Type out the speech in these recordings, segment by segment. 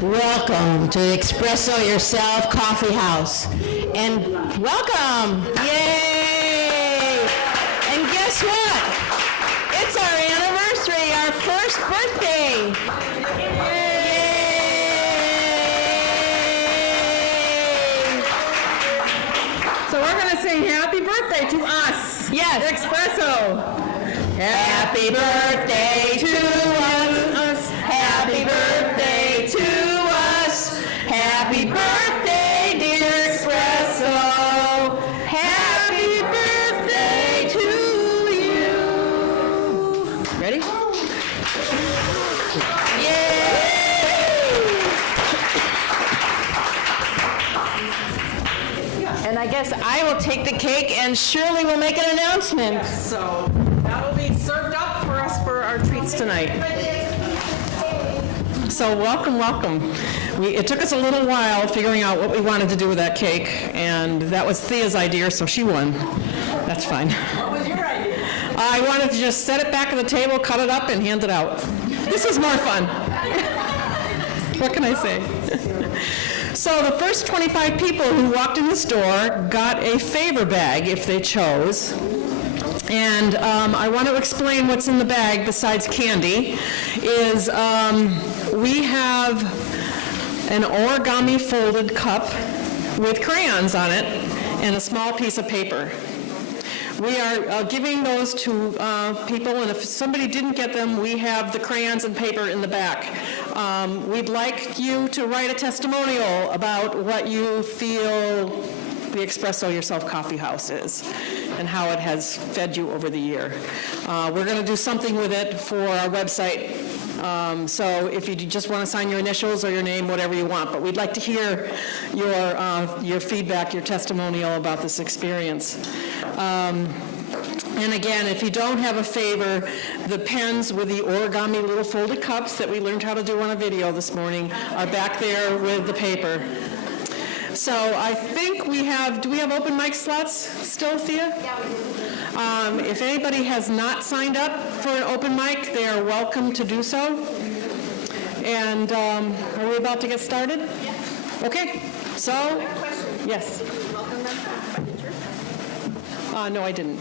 Welcome to Expresso Yourself Coffeehouse. And welcome! Yay! And guess what? It's our anniversary, our first birthday. Yay! So we're going to sing happy birthday to us. Yes. Expresso. Happy birthday to us. Happy birthday to us. Happy birthday, dear Expresso. Happy birthday to you. Ready? Yay! And I guess I will take the cake and Shirley will make an announcement. So that will be served up for us for our treats tonight. So welcome, welcome. It took us a little while figuring out what we wanted to do with that cake, and that was Thea's idea, so she won. That's fine. What was your idea? I wanted to just set it back at the table, cut it up, and hand it out. This was more fun. What can I say? So the first 25 people who walked in the store got a favor bag if they chose. And I want to explain what's in the bag besides candy, is we have an origami folded cup with crayons on it and a small piece of paper. We are giving those to people, and if somebody didn't get them, we have the crayons and paper in the back. We'd like you to write a testimonial about what you feel the Expresso Yourself Coffeehouse is and how it has fed you over the year. We're going to do something with it for our website. So if you just want to sign your initials or your name, whatever you want, but we'd like to hear your feedback, your testimonial about this experience. And again, if you don't have a favor, the pens with the origami little folded cups that we learned how to do on a video this morning are back there with the paper. So I think do we have open mic slots still, Thea? Yeah, we do. If anybody has not signed up for an open mic, they are welcome to do so. And are we about to get started? Yeah. Okay, so, yes. Welcome them from the church? No, I didn't.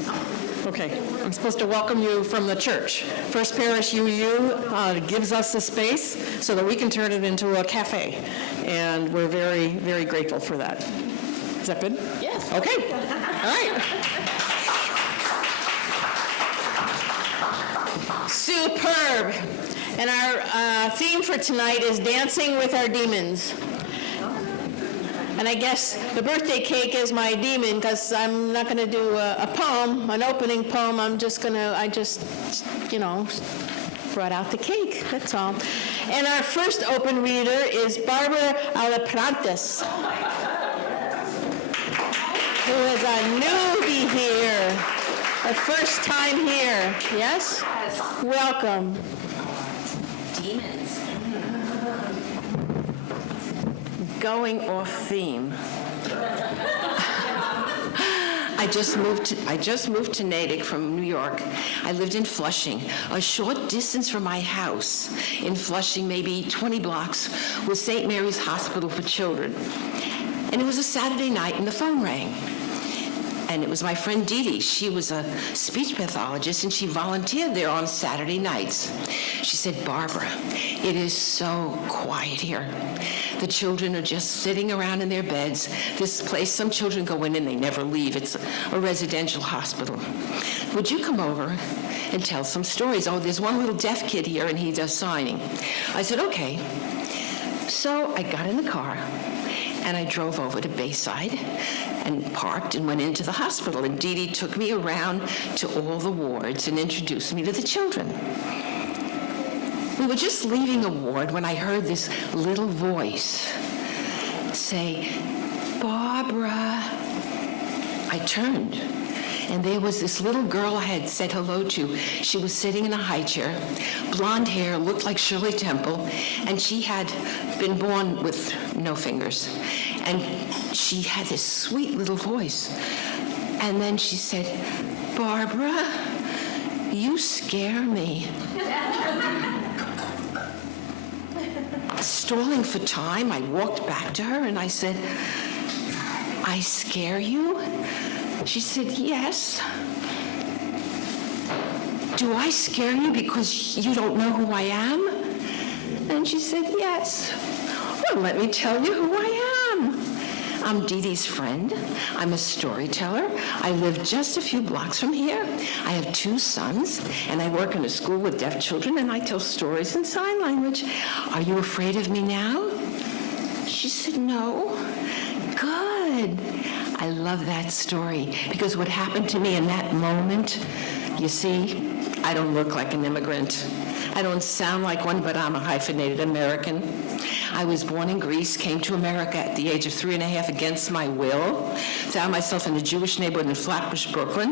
Okay, I'm supposed to welcome you from the church. First Parish UU gives us the space so that we can turn it into a cafe. And we're very, very grateful for that. Is that good? Yes. Okay, all right. Superb. And our theme for tonight is Dancing with Our Demons. And I guess the birthday cake is my demon, because I'm not going to do a poem, an opening poem. I just brought out the cake, that's all. And our first open reader is Barbara Alaprantes, who is a newbie here, her first time here. Yes? Welcome. Demons. Going off theme. I just moved to Natick from New York. I lived in Flushing. A short distance from my house in Flushing, maybe 20 blocks, was St. Mary's Hospital for Children. And it was a Saturday night and the phone rang. And it was my friend Dee Dee. She was a speech pathologist, and she volunteered there on Saturday nights. She said, "Barbara, it is so quiet here. The children are just sitting around in their beds. This place, some children go in and they never leave. It's a residential hospital. Would you come over and tell some stories? Oh, there's one little deaf kid here, and he does signing." I said, "Okay." So I got in the car, and I drove over to Bayside and parked and went into the hospital. And Dee Dee took me around to all the wards and introduced me to the children. We were just leaving a ward when I heard this little voice say, "Barbara." I turned, and there was this little girl I had said hello to. She was sitting in a high chair, blonde hair, looked like Shirley Temple, and she had been born with no fingers. And she had this sweet little voice. And then she said, "Barbara, you scare me." stalling for time, I walked back to her and I said, "I scare you?" She said, "Yes." "Do I scare you because you don't know who I am?" And she said, "Yes." "Well, let me tell you who I am. I'm Dee Dee's friend. I'm a storyteller. I live just a few blocks from here. I have 2 sons, and I work in a school with deaf children, and I tell stories in sign language. Are you afraid of me now?" She said, "No." "Good." I love that story, because what happened to me in that moment, you see, I don't look like an immigrant. I don't sound like one, but I'm a hyphenated American. I was born in Greece, came to America at the age of 3.5 against my will, found myself in a Jewish neighborhood in Flatbush, Brooklyn.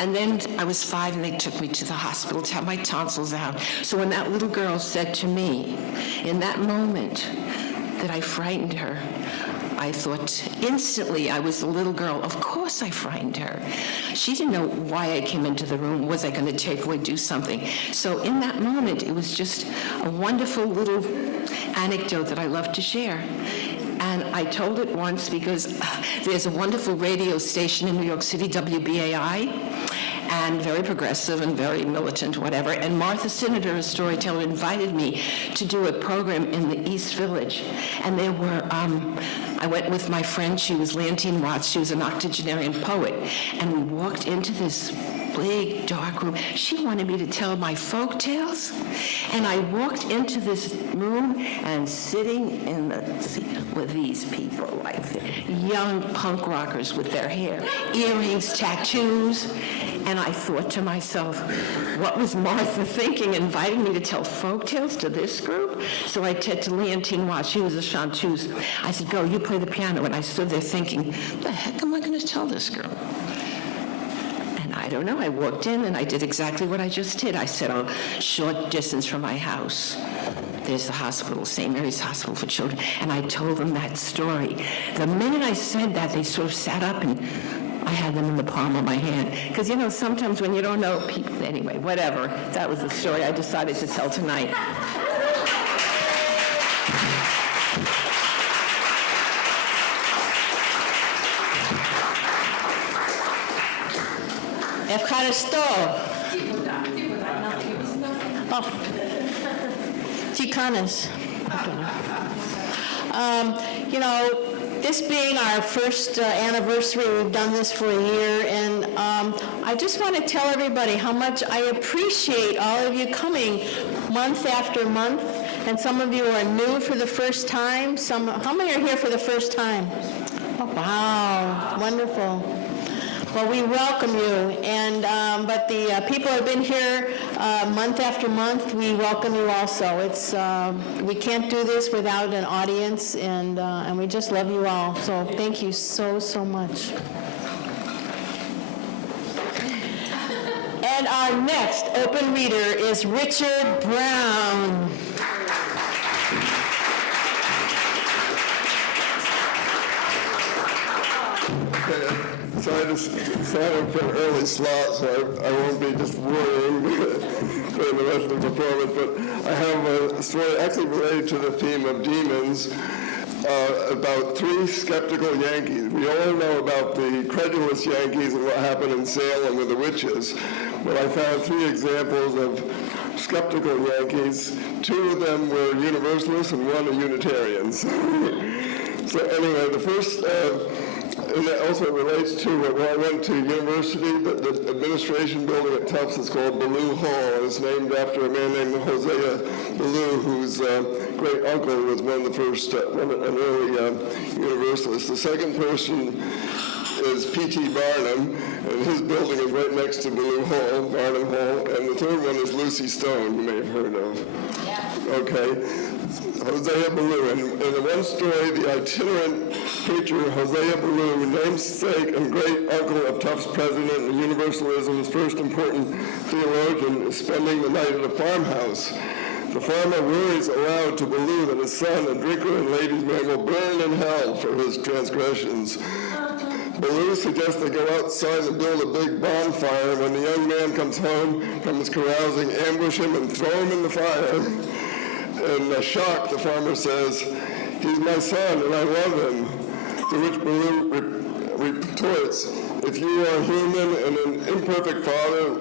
And then I was 5 and they took me to the hospital to have my tonsils out. So when that little girl said to me, in that moment, that I frightened her, I thought instantly I was a little girl. Of course I frightened her. She didn't know why I came into the room. Was I going to take away, do something? So in that moment, it was just a wonderful little anecdote that I love to share. And I told it once because there's a wonderful radio station in New York City, WBAI, and very progressive and very militant, whatever. And Martha Sinider, a storyteller, invited me to do a program in the East Village. And there were, I went with my friend, she was Leontine Watts, she was an octogenarian poet. And we walked into this big, dark room. She wanted me to tell my folk tales. And I walked into this room and sitting in the seat with these people, like young punk rockers with their hair, earrings, tattoos. And I thought to myself, what was Martha thinking, inviting me to tell folk tales to this group? So I said to Leontine Watts, she was a chanteuse, I said, "Go, you play the piano." And I stood there thinking, the heck am I going to tell this girl? And I don't know, I walked in and I did exactly what I just did. I said, a short distance from my house, there's the hospital, St. Mary's Hospital for Children. And I told them that story. The minute I said that, they sort of sat up and I had them in the palm of my hand. Because, you know, sometimes when you don't know people, anyway, whatever. That was the story I decided to tell tonight. Ευχαριστώ. Τι κάνεις? You know, this being our first anniversary, we've done this for a year, and I just want to tell everybody how much I appreciate all of you coming month after month, and some of you are new for the first time. How many are here for the first time? Oh, wow, wonderful. Well, we welcome you, and but the people who have been here month after month, we welcome you also. It's we can't do this without an audience, and we just love you all. So thank you so much. And our next open reader is Richard Brown. So I just signed up for an early slot, so I won't be just worrying during the rest of the performance. But I have a story actually related to the theme of demons about 3 skeptical Yankees. We all know about the credulous Yankees and what happened in Salem with the witches. But I found 3 examples of skeptical Yankees. 2 of them were Universalists and 1 a Unitarian. So anyway, the first... and that also relates to when I went to university, the administration building at Tufts is called Ballou Hall. It's named after a man named Hosea Ballou, whose great uncle was one of the first, an early Universalist. The second person is P.T. Barnum, and his building is right next to Ballou Hall, Barnum Hall. And the third one is Lucy Stone, you may have heard of. Yeah. Okay. Hosea Ballou. And in the one story, the itinerant preacher Hosea Ballou, namesake and great uncle of Tufts president and Universalism's first important theologian, is spending the night at a farmhouse. The farmer worries aloud to Ballou that his son, a drinker and ladies' man, will burn in hell for his transgressions. Ballou suggests they go outside and build a big bonfire. When the young man comes home from his carousing, ambush him and throw him in the fire. And shocked, the farmer says, "He's my son and I love him." To which Baloo retorts, "If you are human and an imperfect father,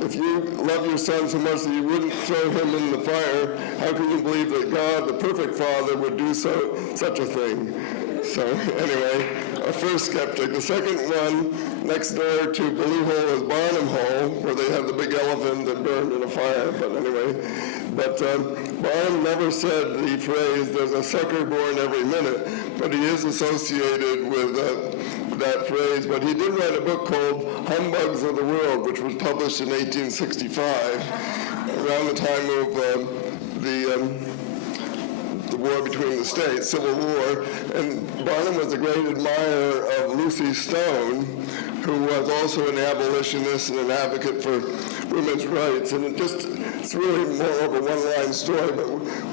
if you love your son so much that you wouldn't throw him in the fire, how can you believe that God, the perfect father, would do such a thing?" So anyway, a first skeptic. The second one, next door to Baloo Hole is Barnum Hole, where they have the big elephant that burned in a fire. But anyway, Barnum never said the phrase, "There's a sucker born every minute," but he is associated with that phrase. But he did write a book called Humbugs of the World, which was published in 1865, around the time of the war between the states, Civil War. And Barnum was a great admirer of Lucy Stone, who was also an abolitionist and an advocate for women's rights. And it's really more of a one-line story, but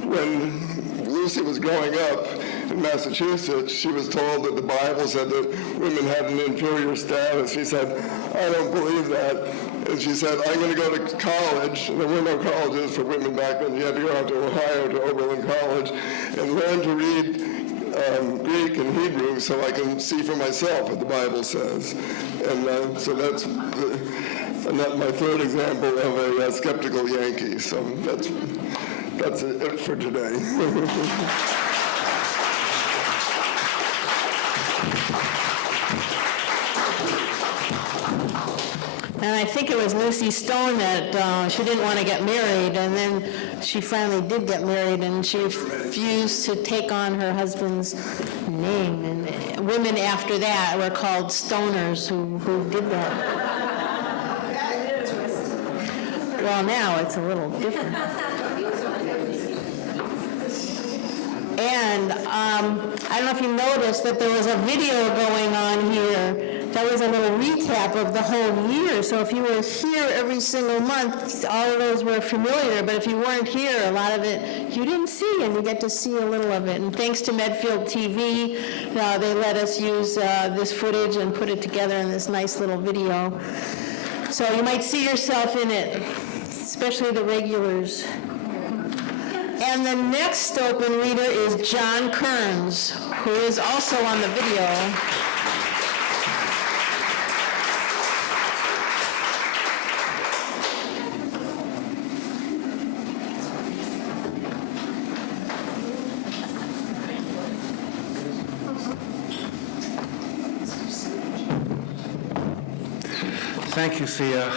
when Lucy was growing up in Massachusetts, she was told that the Bible said that women had an inferior status. She said, "I don't believe that." And she said, "I'm going to go to college." And there were no colleges for women back then. You had to go out to Ohio to Oberlin College and learn to read Greek and Hebrew so I can see for myself what the Bible says. And so that's my third example of a skeptical Yankee. So that's it for today. And I think it was Lucy Stone that she didn't want to get married, and then she finally did get married, and she refused to take on her husband's name. And women after that were called stoners who did that. Well, now it's a little different. And I don't know if you noticed that there was a video going on here. That was a little recap of the whole year. So if you were here every single month, all of those were familiar. But if you weren't here, a lot of it you didn't see, and you get to see a little of it. And thanks to Medfield TV, they let us use this footage and put it together in this nice little video. So you might see yourself in it, especially the regulars. And the next open reader is John Kearns, who is also on the video. Thank you, Thea.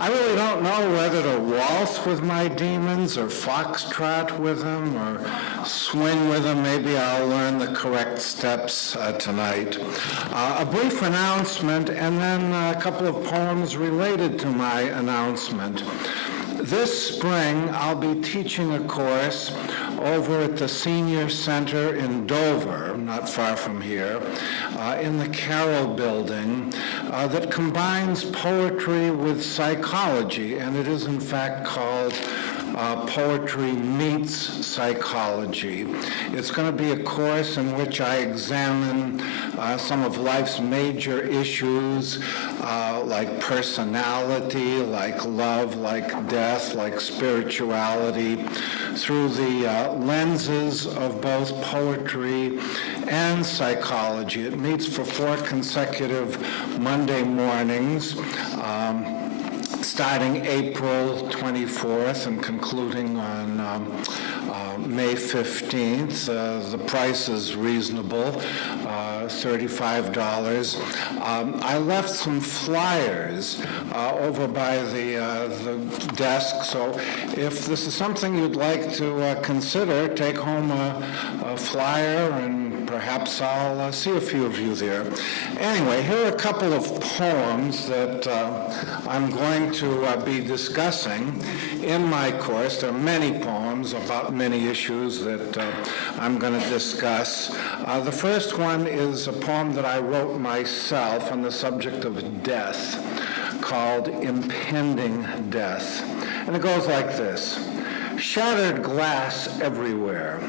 I really don't know whether to waltz with my demons or foxtrot with them or swing with them. Maybe I'll learn the correct steps tonight. A brief announcement and then a couple of poems related to my announcement. This spring, I'll be teaching a course over at the Senior Center in Dover, not far from here, in the Carroll Building, that combines poetry with psychology, and it is in fact called Poetry Meets Psychology. It's going to be a course in which I examine some of life's major issues, like personality, like love, like death, like spirituality, through the lenses of both poetry and psychology. It meets for 4 consecutive Monday mornings, starting April 24th and concluding on May 15th. The price is reasonable, $35. I left some flyers over by the desk, so if this is something you'd like to consider, take home a flyer and perhaps I'll see a few of you there. Anyway, here are a couple of poems that I'm going to be discussing in my course. There are many poems about many issues that I'm going to discuss. The first one is a poem that I wrote myself on the subject of death, called Impending Death. And it goes like this. Shattered glass everywhere,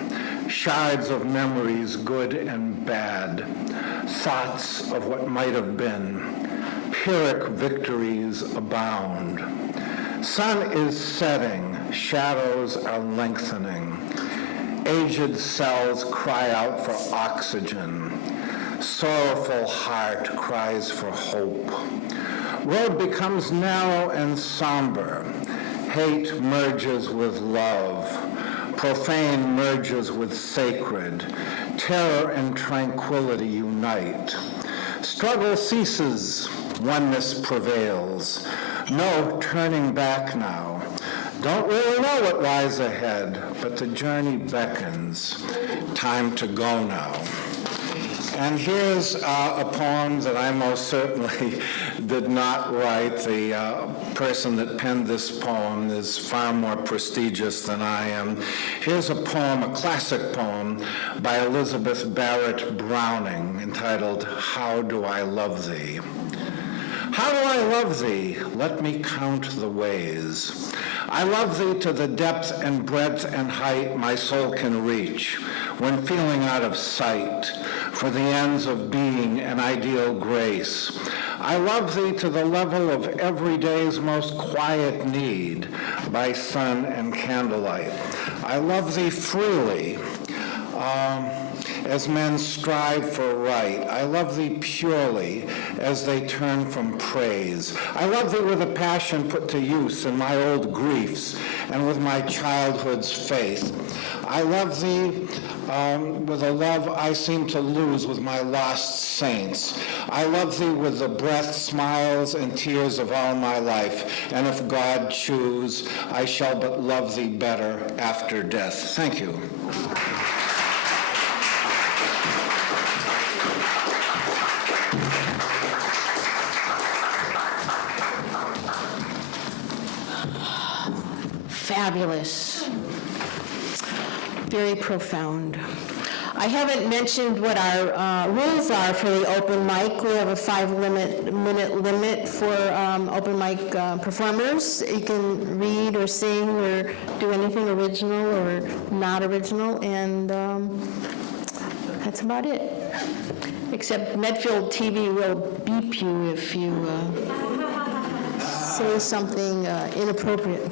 shards of memories good and bad, thoughts of what might have been, Pyrrhic victories abound. Sun is setting, shadows are lengthening. Aged cells cry out for oxygen. Sorrowful heart cries for hope. Road becomes narrow and somber. Hate merges with love. Profane merges with sacred. Terror and tranquility unite. Struggle ceases. Oneness prevails. No turning back now. Don't really know what lies ahead, but the journey beckons. Time to go now. And here's a poem that I most certainly did not write. The person that penned this poem is far more prestigious than I am. Here's a poem, a classic poem, by Elizabeth Barrett Browning, entitled, How Do I Love Thee? How do I love thee? Let me count the ways. I love thee to the depth and breadth and height my soul can reach, when feeling out of sight, for the ends of being and ideal grace. I love thee to the level of every day's most quiet need, by sun and candlelight. I love thee freely, as men strive for right. I love thee purely as they turn from praise. I love thee with a passion put to use in my old griefs and with my childhood's faith. I love thee with a love I seem to lose with my lost saints. I love thee with the breath, smiles, and tears of all my life. And if God choose, I shall but love thee better after death. Thank you. Fabulous. Very profound. I haven't mentioned what our rules are for the open mic. We have a 5-minute limit for open mic performers. You can read or sing or do anything original or not original, and that's about it. Except Medfield TV will beep you if you say something inappropriate.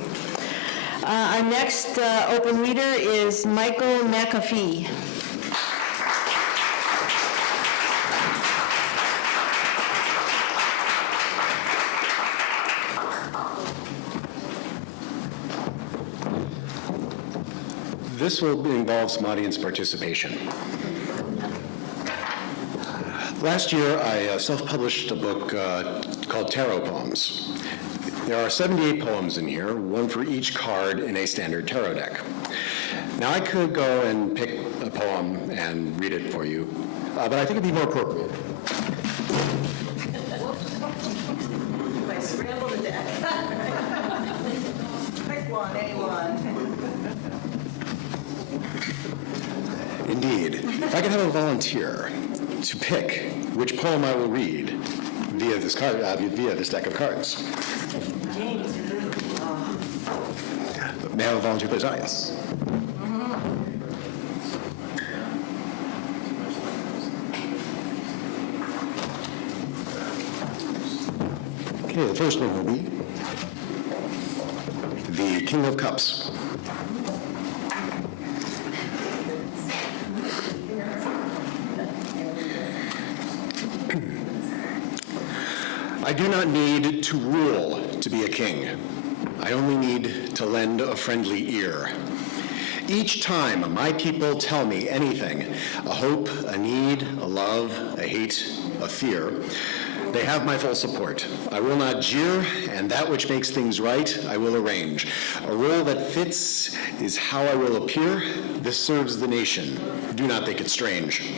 Our next open reader is Michael McAfee. This will involve some audience participation. Last year, I self-published a book called Tarot Poems. There are 78 poems in here, one for each card in a standard tarot deck. Now, I could go and pick a poem and read it for you, but I think it'd be more appropriate. I scrambled the deck. Pick one, anyone. Indeed. If I could have a volunteer to pick which poem I will read via this deck of cards. May I have a volunteer, please? Ah, yes. Okay, the first one will be the King of Cups. I do not need to rule to be a king. I only need to lend a friendly ear. Each time my people tell me anything, a hope, a need, a love, a hate, a fear, they have my full support. I will not jeer, and that which makes things right, I will arrange. A role that fits is how I will appear. This serves the nation. Do not think it strange.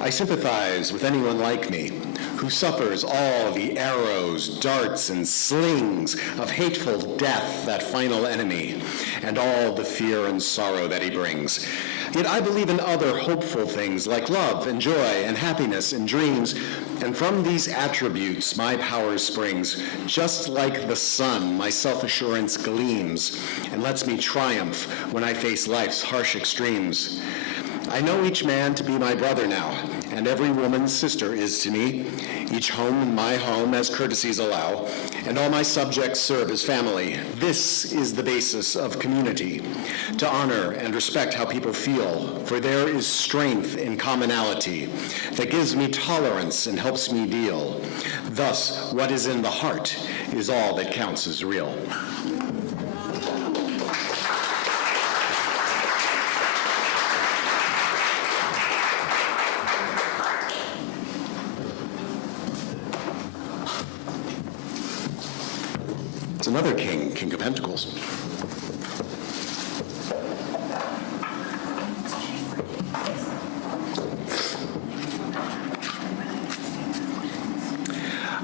I sympathize with anyone like me who suffers all the arrows, darts, and slings of hateful death, that final enemy, and all the fear and sorrow that he brings. Yet I believe in other hopeful things like love and joy and happiness and dreams, and from these attributes my power springs. Just like the sun, my self-assurance gleams and lets me triumph when I face life's harsh extremes. I know each man to be my brother now, and every woman's sister is to me, each home my home as courtesies allow, and all my subjects serve as family. This is the basis of community, to honor and respect how people feel, for there is strength in commonality that gives me tolerance and helps me deal. Thus, what is in the heart is all that counts as real. It's another king, King of Pentacles.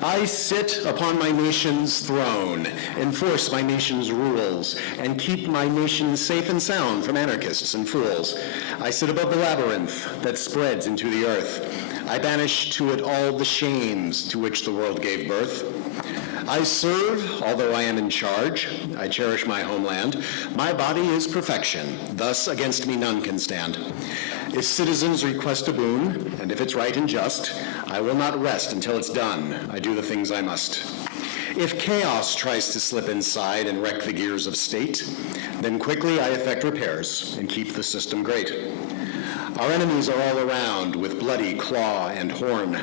I sit upon my nation's throne, enforce my nation's rules, and keep my nation safe and sound from anarchists and fools. I sit above the labyrinth that spreads into the earth. I banish to it all the shames to which the world gave birth. I serve, although I am in charge. I cherish my homeland. My body is perfection. Thus, against me none can stand. If citizens request a boon, and if it's right and just, I will not rest until it's done. I do the things I must. If chaos tries to slip inside and wreck the gears of state, then quickly I effect repairs and keep the system great. Our enemies are all around with bloody claw and horn.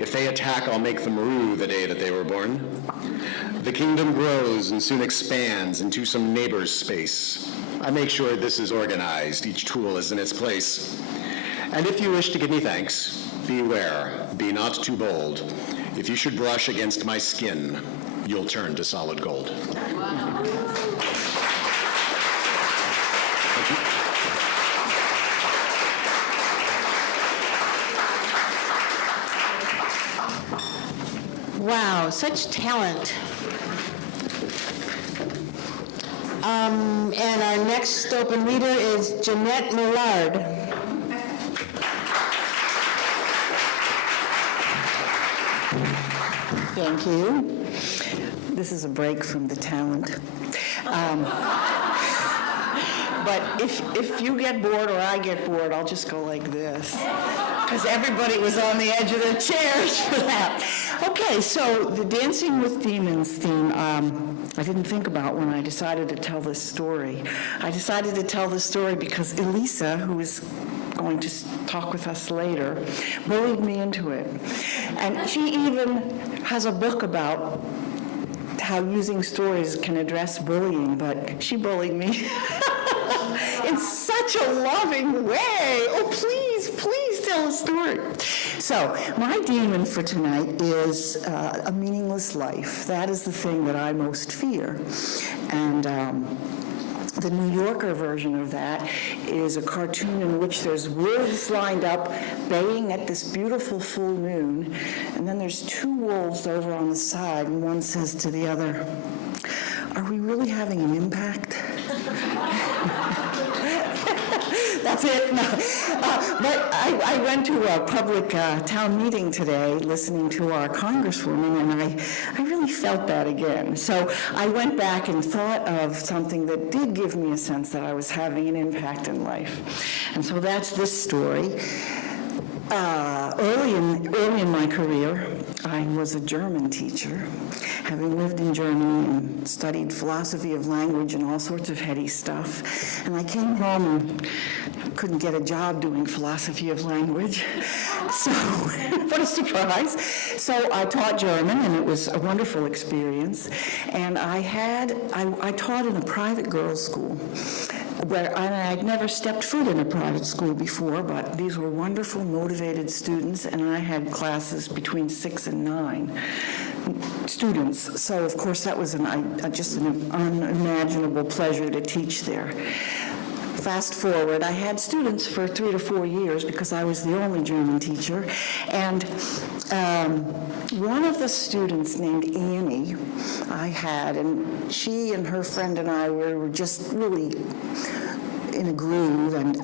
If they attack, I'll make them rue the day that they were born. The kingdom grows and soon expands into some neighbor's space. I make sure this is organized, each tool is in its place. And if you wish to give me thanks, beware, be not too bold. If you should brush against my skin, you'll turn to solid gold. Wow, such talent. And our next open reader is Jeanette Millard. Thank you. This is a break from the talent. But if you get bored or I get bored, I'll just go like this, because everybody was on the edge of their chairs for that. Okay, so the Dancing with Demons theme, I didn't think about when I decided to tell this story. I decided to tell this story because Elisa, who is going to talk with us later, bullied me into it. And she even has a book about how using stories can address bullying, but she bullied me in such a loving way. Oh, please, please tell a story. So my demon for tonight is a meaningless life. That is the thing that I most fear. And the New Yorker version of that is a cartoon in which there's wolves lined up baying at this beautiful full moon, and then there's two wolves over on the side, and one says to the other, "Are we really having an impact?" That's it. No. But I went to a public town meeting today listening to our congresswoman, and I really felt that again. So I went back and thought of something that did give me a sense that I was having an impact in life. And so that's this story. Early in my career, I was a German teacher, having lived in Germany and studied philosophy of language and all sorts of heady stuff. And I came home and couldn't get a job doing philosophy of language. So, what a surprise. So I taught German, and it was a wonderful experience. And I taught in a private girls' school, where I'd never stepped foot in a private school before, but these were wonderful, motivated students, and I had classes between 6 and 9 students. So, of course, that was just an unimaginable pleasure to teach there. Fast forward, I had students for 3 to 4 years because I was the only German teacher, and one of the students named Annie I had, and she and her friend and I were just really in a groove, and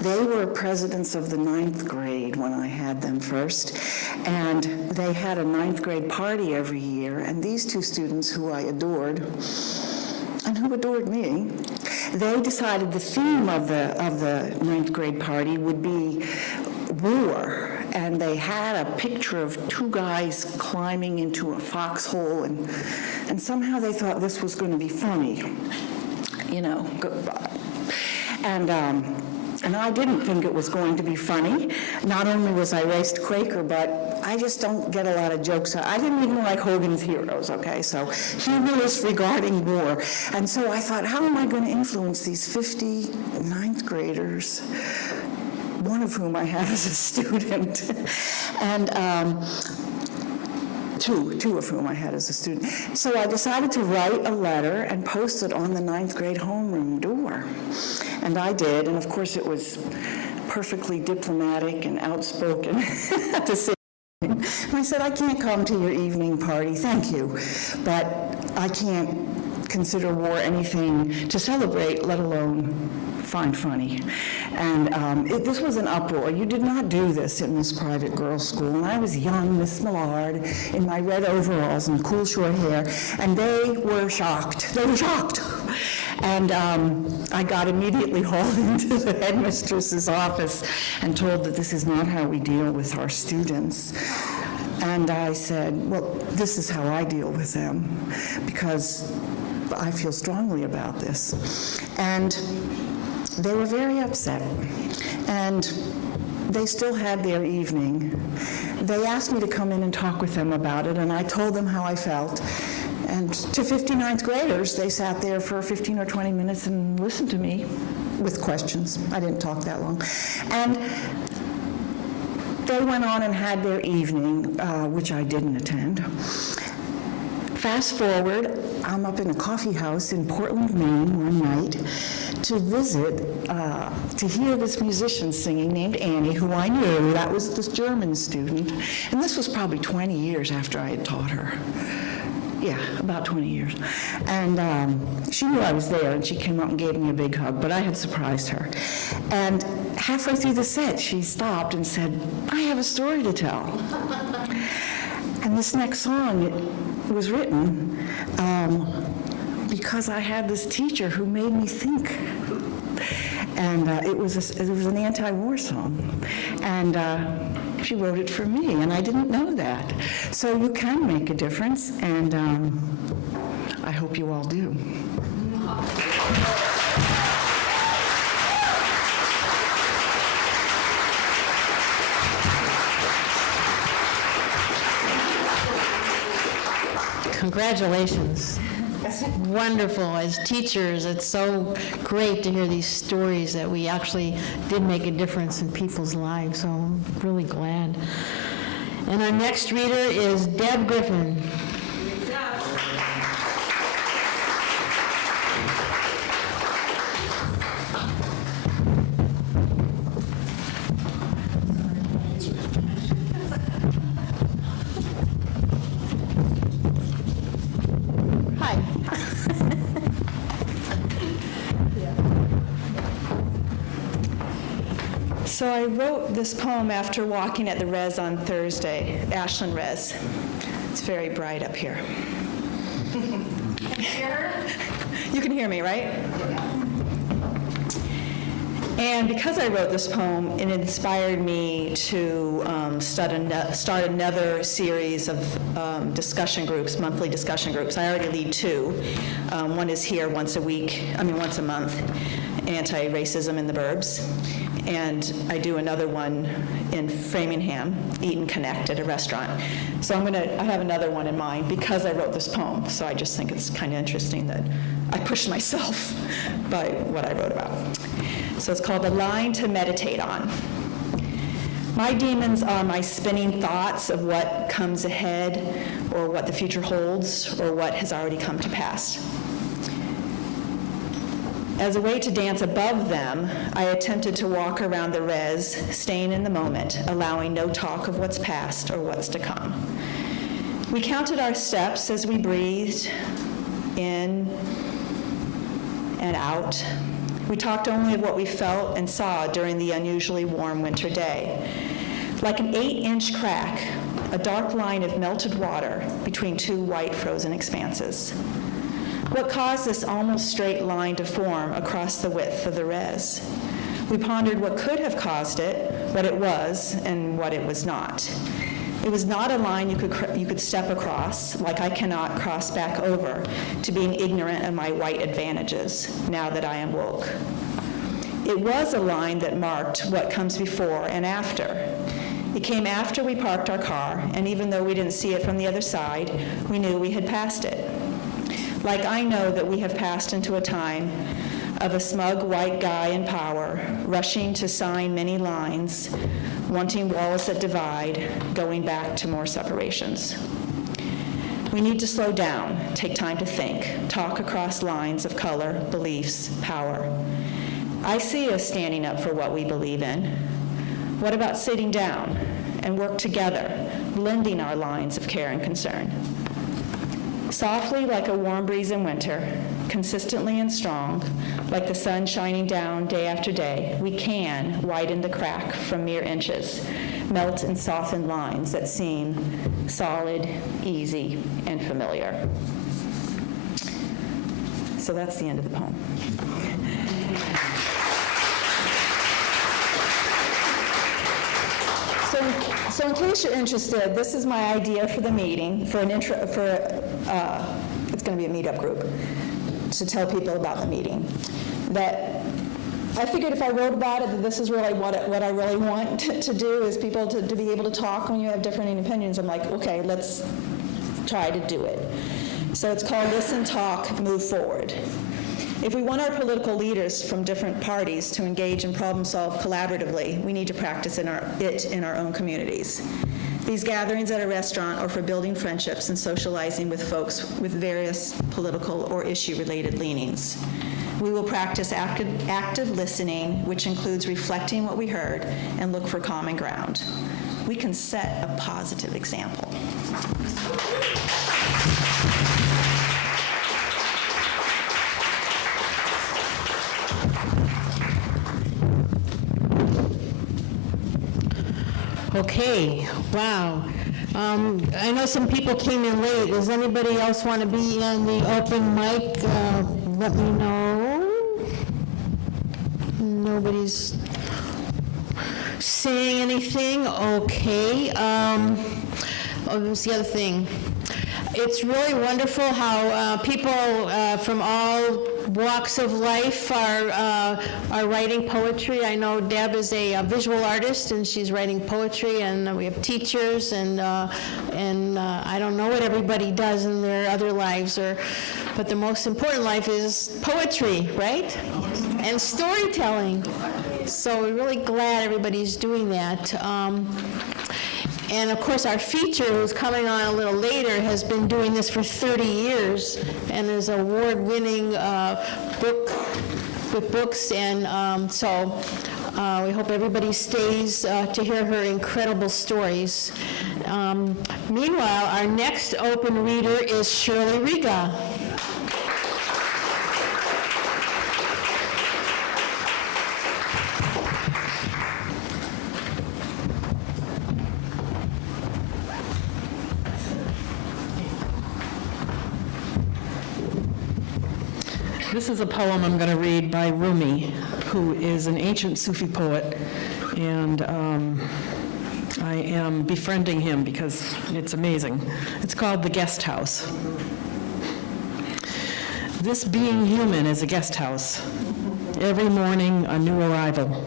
they were presidents of the 9th grade when I had them first, and they had a 9th grade party every year, and these two students who I adored, and who adored me, they decided the theme of the 9th grade party would be war, and they had a picture of two guys climbing into a foxhole, and somehow they thought this was going to be funny, you know. And I didn't think it was going to be funny. Not only was I raised Quaker, but I just don't get a lot of jokes. I didn't even like Hogan's Heroes, okay? So humorous regarding war. And so I thought, how am I going to influence these 50 ninth graders, one of whom I had as a student, and two of whom I had as a student. So I decided to write a letter and post it on the ninth grade homeroom door. And I did, and of course it was perfectly diplomatic and outspoken at the same time. And I said, I can't come to your evening party, thank you, but I can't consider war anything to celebrate, let alone find funny. And this was an uproar. You did not do this in this private girls' school. And I was young, Miss Millard, in my red overalls and cool short hair, and they were shocked. They were shocked. And I got immediately hauled into the headmistress's office and told that this is not how we deal with our students. And I said, well, this is how I deal with them, because I feel strongly about this. And they were very upset, and they still had their evening. They asked me to come in and talk with them about it, and I told them how I felt. And to 59th graders, they sat there for 15 or 20 minutes and listened to me with questions. I didn't talk that long. And they went on and had their evening, which I didn't attend. Fast forward, I'm up in a coffee house in Portland, Maine one night to visit, to hear this musician singing named Annie, who I knew. That was this German student. And this was probably 20 years after I had taught her. Yeah, about 20 years. And she knew I was there, and she came up and gave me a big hug, but I had surprised her. And halfway through the set, she stopped and said, I have a story to tell. And this next song was written because I had this teacher who made me think. And it was an anti-war song. And she wrote it for me, and I didn't know that. So you can make a difference, and I hope you all do. Congratulations. It's wonderful. As teachers, it's so great to hear these stories that we actually did make a difference in people's lives, so I'm really glad. And our next reader is Deb Griffin. So I wrote this poem after walking at the res on Thursday, Ashland Res. It's very bright up here. You can hear me, right? And because I wrote this poem, it inspired me to start another series of discussion groups, monthly discussion groups. I already lead two. One is here once a month, anti-racism in the burbs. And I do another one in Framingham, Eat and Connect at a restaurant. So I have another one in mind because I wrote this poem. So I just think it's kind of interesting that I pushed myself by what I wrote about. So it's called A Line to Meditate On. My demons are my spinning thoughts of what comes ahead or what the future holds or what has already come to pass. As a way to dance above them, I attempted to walk around the res, staying in the moment, allowing no talk of what's past or what's to come. We counted our steps as we breathed in and out. We talked only of what we felt and saw during the unusually warm winter day. Like an 8-inch crack, a dark line of melted water between two white frozen expanses. What caused this almost straight line to form across the width of the res? We pondered what could have caused it, what it was, and what it was not. It was not a line you could step across, like I cannot cross back over to being ignorant of my white advantages now that I am woke. It was a line that marked what comes before and after. It came after we parked our car, and even though we didn't see it from the other side, we knew we had passed it. Like I know that we have passed into a time of a smug white guy in power, rushing to sign many lines, wanting walls that divide, going back to more separations. We need to slow down, take time to think, talk across lines of color, beliefs, power. I see us standing up for what we believe in. What about sitting down and work together, blending our lines of care and concern? Softly like a warm breeze in winter, consistently and strong, like the sun shining down day after day, we can widen the crack from mere inches, melt and soften lines that seem solid, easy, and familiar. So that's the end of the poem. So in case you're interested, this is my idea for the meeting, it's going to be a meetup group, to tell people about the meeting. That I figured if I wrote about it, that this is really what I really want to do, is people to be able to talk when you have different opinions. I'm like, okay, let's try to do it. So it's called Listen, Talk, Move Forward. If we want our political leaders from different parties to engage and problem solve collaboratively, we need to practice it in our own communities. These gatherings at a restaurant are for building friendships and socializing with folks with various political or issue-related leanings. We will practice active listening, which includes reflecting what we heard and look for common ground. We can set a positive example. Okay, wow. I know some people came in late. Does anybody else want to be on the open mic? Let me know. Nobody's saying anything? Okay. Oh, what's the other thing? It's really wonderful how people from all walks of life are writing poetry. I know Deb is a visual artist, and she's writing poetry, and we have teachers, and I don't know what everybody does in their other lives, but the most important life is poetry, right? And storytelling. So we're really glad everybody's doing that. And of course, our feature, who's coming on a little later, has been doing this for 30 years and is an award-winning books. And so we hope everybody stays to hear her incredible stories. Meanwhile, our next open reader is Shirley Riga. This is a poem I'm going to read by Rumi, who is an ancient Sufi poet, and I am befriending him because it's amazing. It's called The Guest House. This being human is a guest house. Every morning, a new arrival.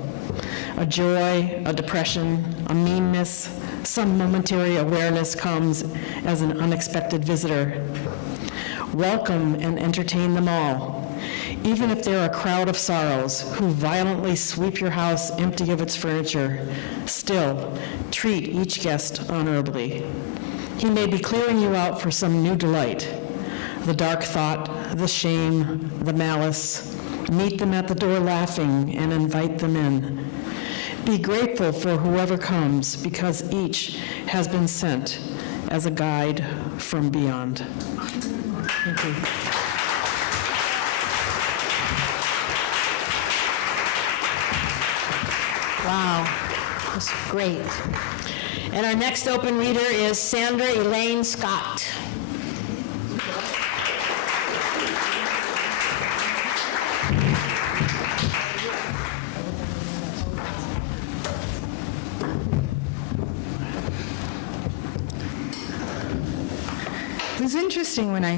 A joy, a depression, a meanness, some momentary awareness comes as an unexpected visitor. Welcome and entertain them all, even if they're a crowd of sorrows who violently sweep your house empty of its furniture. Still, treat each guest honorably. He may be clearing you out for some new delight. The dark thought, the shame, the malice. Meet them at the door laughing and invite them in. Be grateful for whoever comes, because each has been sent as a guide from beyond. Thank you. Wow, that's great. And our next open reader is Sandra Elaine Scott. was interesting when I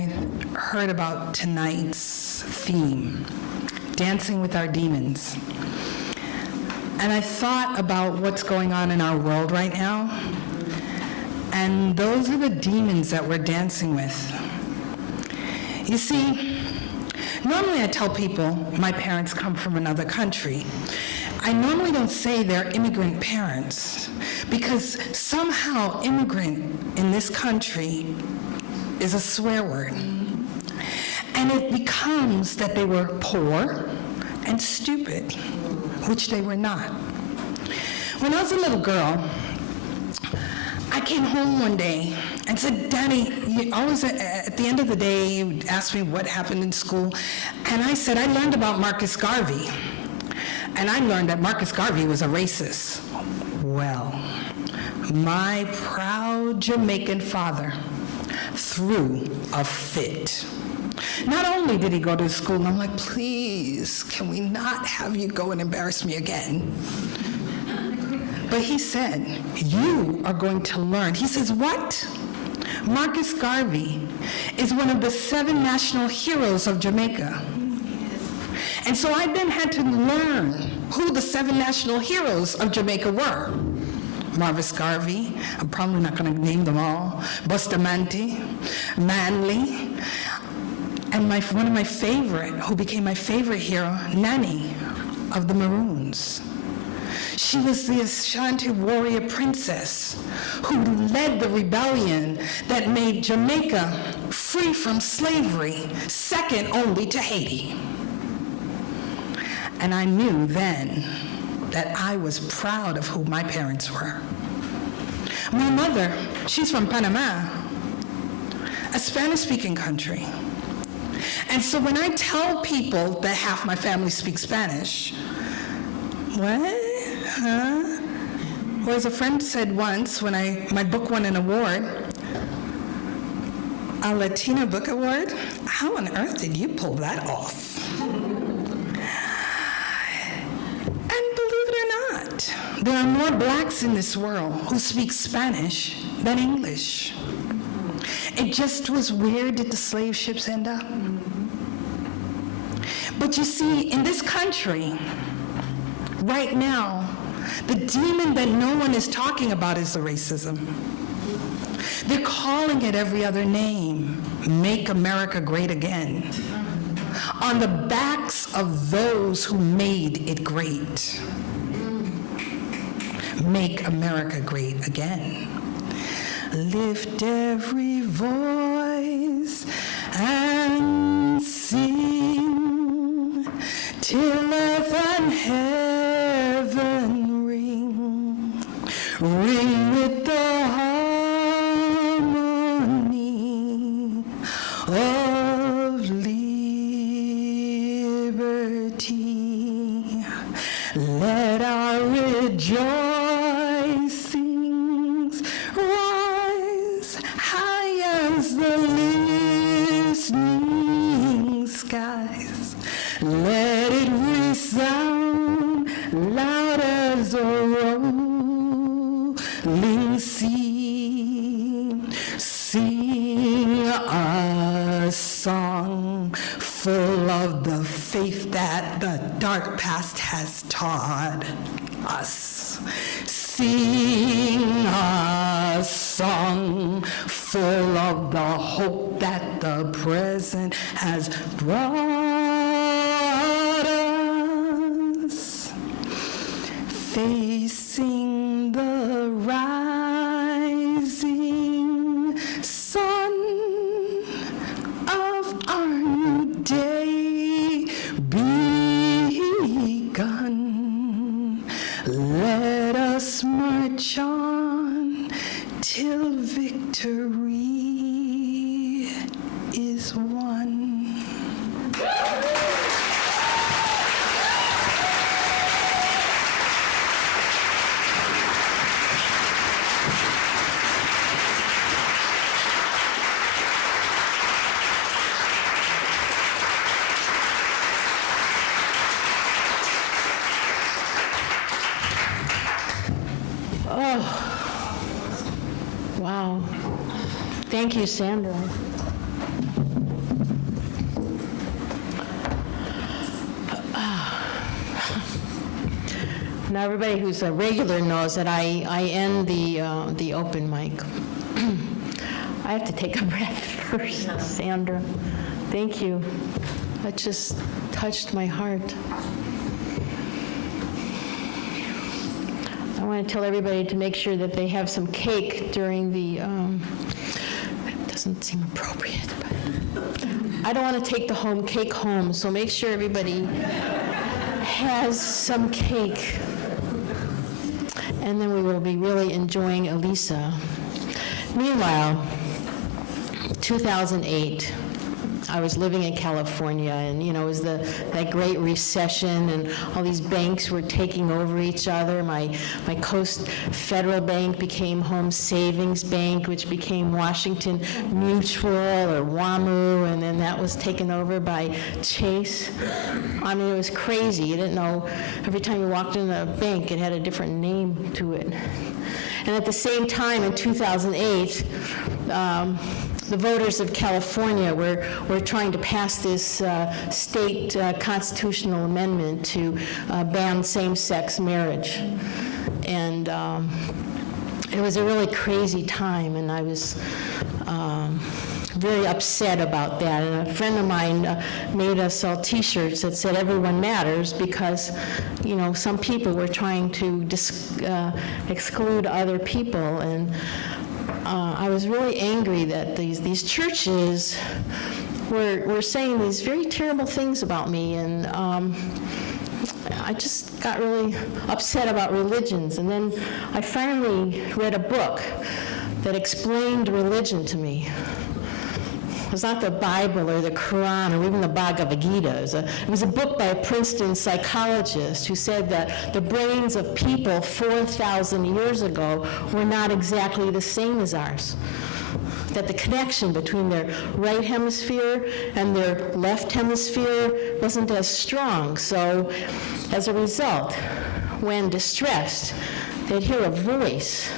heard about tonight's theme, Dancing with Our Demons. And I thought about what's going on in our world right now. And those are the demons that we're dancing with. You see, normally I tell people my parents come from another country. I normally don't say they're immigrant parents because somehow immigrant in this country is a swear word. And it becomes that they were poor and stupid, which they were not. When I was a little girl, I came home one day and said, Daddy, you always at the end of the day, you would ask me what happened in school. And I said, I learned about Marcus Garvey. And I learned that Marcus Garvey was a racist. Well, my proud Jamaican father threw a fit. Not only did he go to school, and I'm like, please, can we not have you go and embarrass me again? But he said, you are going to learn. He says, what? Marcus Garvey is one of the 7 national heroes of Jamaica. And so I then had to learn who the 7 national heroes of Jamaica were. Marcus Garvey, I'm probably not going to name them all, Bustamante, Manley, and one of my favorite, who became my favorite hero, Nanny of the Maroons. She was the Ashanti warrior princess who led the rebellion that made Jamaica free from slavery, second only to Haiti. And I knew then that I was proud of who my parents were. My mother, she's from Panama, a Spanish-speaking country. And so when I tell people that half my family speaks Spanish, what? Huh? Well, as a friend said once when my book won an award, a Latina Book Award, how on earth did you pull that off? There are more blacks in this world who speak Spanish than English. It just was where did the slave ships end up? But you see, in this country, right now, the demon that no one is talking about is the racism. They're calling it every other name. Make America great again. On the backs of those who made it great. Make America great again. Lift every voice and sing till earth and heaven ring. Ring with the harmony of liberty. Let our rejoicings rise high as the listening skies. Let it resound loud as a rolling sea. Sing a song full of the faith that the dark past has taught us. Sing a song full of the hope that the present has brought us. Facing the rising sun of our new day begun. Let us march on till victory is won. Wow. Thank you, Sandra. Now, everybody who's a regular knows that I end the open mic. I have to take a breath first, Sandra. Thank you. That just touched my heart. I want to tell everybody to make sure that they have some cake during the, it doesn't seem appropriate, but I don't want to take the cake home, so make sure everybody has some cake. And then we will be really enjoying Elisa. Meanwhile, 2008, I was living in California, and it was that Great Recession, and all these banks were taking over each other. My Coast Federal Bank became Home Savings Bank, which became Washington Mutual or WAMU, and then that was taken over by Chase. I mean, it was crazy. You didn't know. Every time you walked in a bank, it had a different name to it. And at the same time, in 2008, the voters of California were trying to pass this state constitutional amendment to ban same-sex marriage. And it was a really crazy time, and I was very upset about that. And a friend of mine made us all T-shirts that said "Everyone Matters," because some people were trying to exclude other people, and I was really angry that these churches were saying these very terrible things about me, and I just got really upset about religions. And then I finally read a book that explained religion to me. It was not the Bible or the Quran or even the Bhagavad Gita. It was a book by a Princeton psychologist who said that the brains of people 4,000 years ago were not exactly the same as ours. That the connection between their right hemisphere and their left hemisphere wasn't as strong. So, as a result, when distressed, they'd hear a voice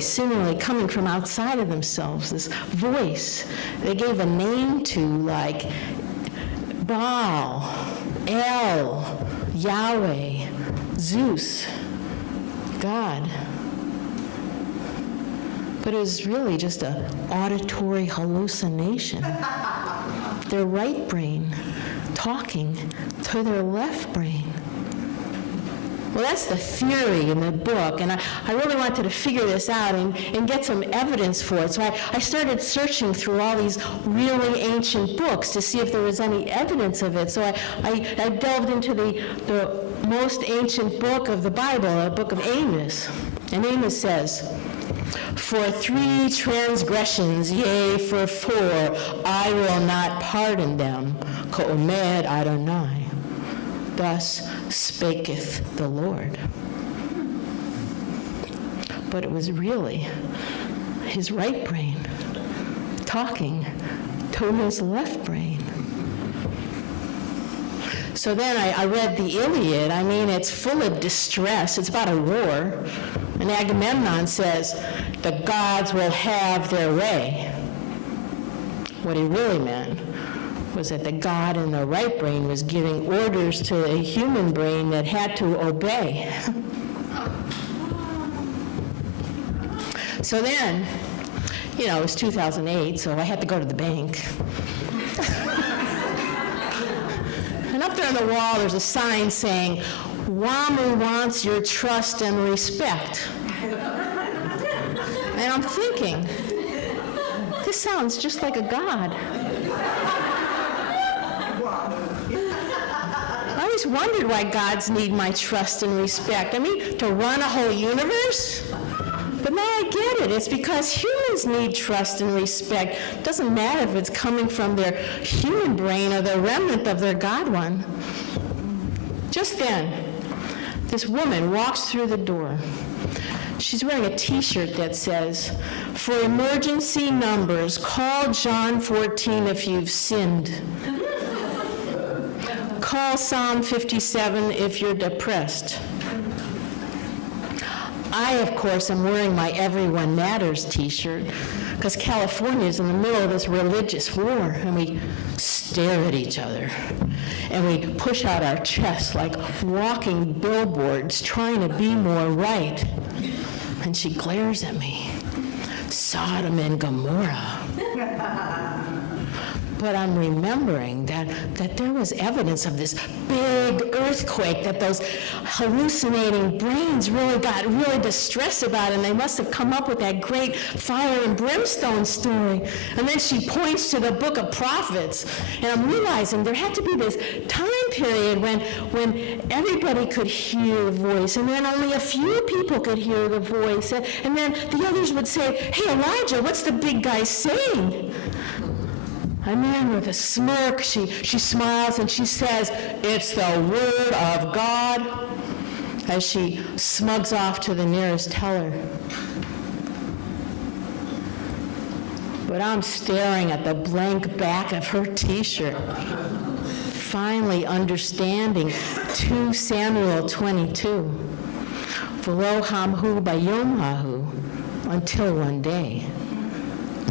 seemingly coming from outside of themselves, this voice they gave a name to, like Baal, El, Yahweh, Zeus, God. But it was really just an auditory hallucination. Their right brain talking to their left brain. Well, that's the theory in the book, and I really wanted to figure this out and get some evidence for it. So I started searching through all these really ancient books to see if there was any evidence of it. So I delved into the most ancient book of the Bible, the book of Amos. And Amos says, "For 3 transgressions, yea, for 4, I will not pardon them, Ka'omer Adonai. Thus spaketh the Lord." But it was really his right brain talking to his left brain. So then I read the Iliad. I mean, it's full of distress. It's about a war. And Agamemnon says, "The gods will have their way." What he really meant was that the God in the right brain was giving orders to a human brain that had to obey. So then, it was 2008, so I had to go to the bank. And up there on the wall, there's a sign saying, "WAMU wants your trust and respect." And I'm thinking, this sounds just like a god. I always wondered why gods need my trust and respect. I mean, to run a whole universe? But now I get it. It's because humans need trust and respect. It doesn't matter if it's coming from their human brain or the remnant of their God one. Just then, this woman walks through the door. She's wearing a T-shirt that says, "For emergency numbers, call John 14 if you've sinned. Call Psalm 57 if you're depressed." I, of course, am wearing my Everyone Matters t-shirt because California is in the middle of this religious war, and we stare at each other, and we push out our chests like walking billboards trying to be more right. And she glares at me, Sodom and Gomorrah. But I'm remembering that there was evidence of this big earthquake that those hallucinating brains really got really distressed about, and they must have come up with that great fire and brimstone story. And then she points to the book of prophets, and I'm realizing there had to be this time period when everybody could hear the voice, and then only a few people could hear the voice, and then the others would say, hey, Elijah, what's the big guy saying? And then with a smirk, she smiles and she says, it's the word of God, as she smugs off to the nearest teller. But I'm staring at the blank back of her t-shirt, finally understanding 2 Samuel 22. V'lo hamhu bayom hahu, until one day,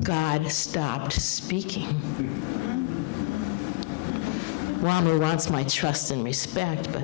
God stopped speaking. WAMU wants my trust and respect, but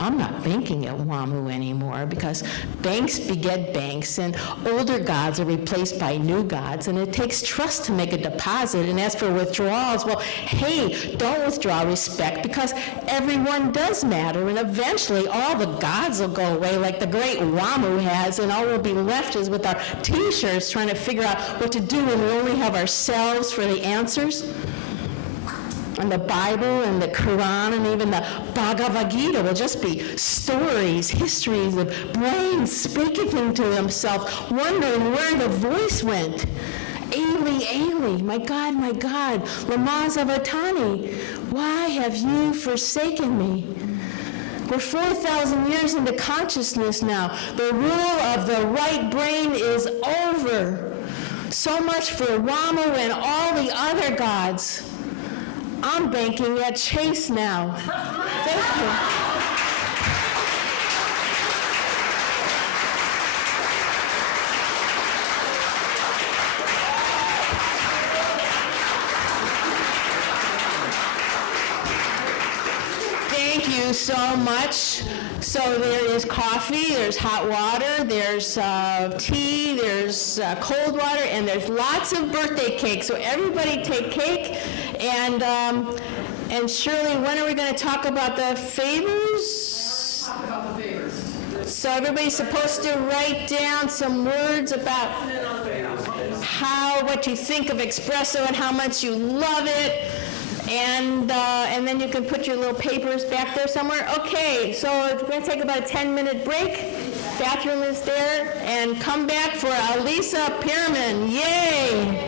I'm not banking at WAMU anymore because banks beget banks, and older gods are replaced by new gods, and it takes trust to make a deposit. And as for withdrawals, well, hey, don't withdraw respect because everyone does matter, and eventually all the gods will go away like the great WAMU has, and all we'll be left is with our t-shirts trying to figure out what to do when we only have ourselves for the answers. And the Bible and the Quran and even the Bhagavad Gita will just be stories, histories of brains speaking to themselves, wondering where the voice went. Eli, Eli, my God, lama sabachthani, why have you forsaken me? We're 4,000 years into consciousness now. The rule of the right brain is over. So much for WAMU and all the other gods. I'm banking at Chase now. Thank you. Thank you so much. So there is coffee, there's hot water, there's tea, there's cold water, and there's lots of birthday cake. So everybody take cake. And Shirley, when are we going to talk about the favors? Talk about the favors. So everybody's supposed to write down some words about what you think of Expresso and how much you love it. And then you can put your little papers back there somewhere. Okay, so we're going to take about a 10-minute break. Bathroom is there. And come back for Elisa Pearmain. Yay!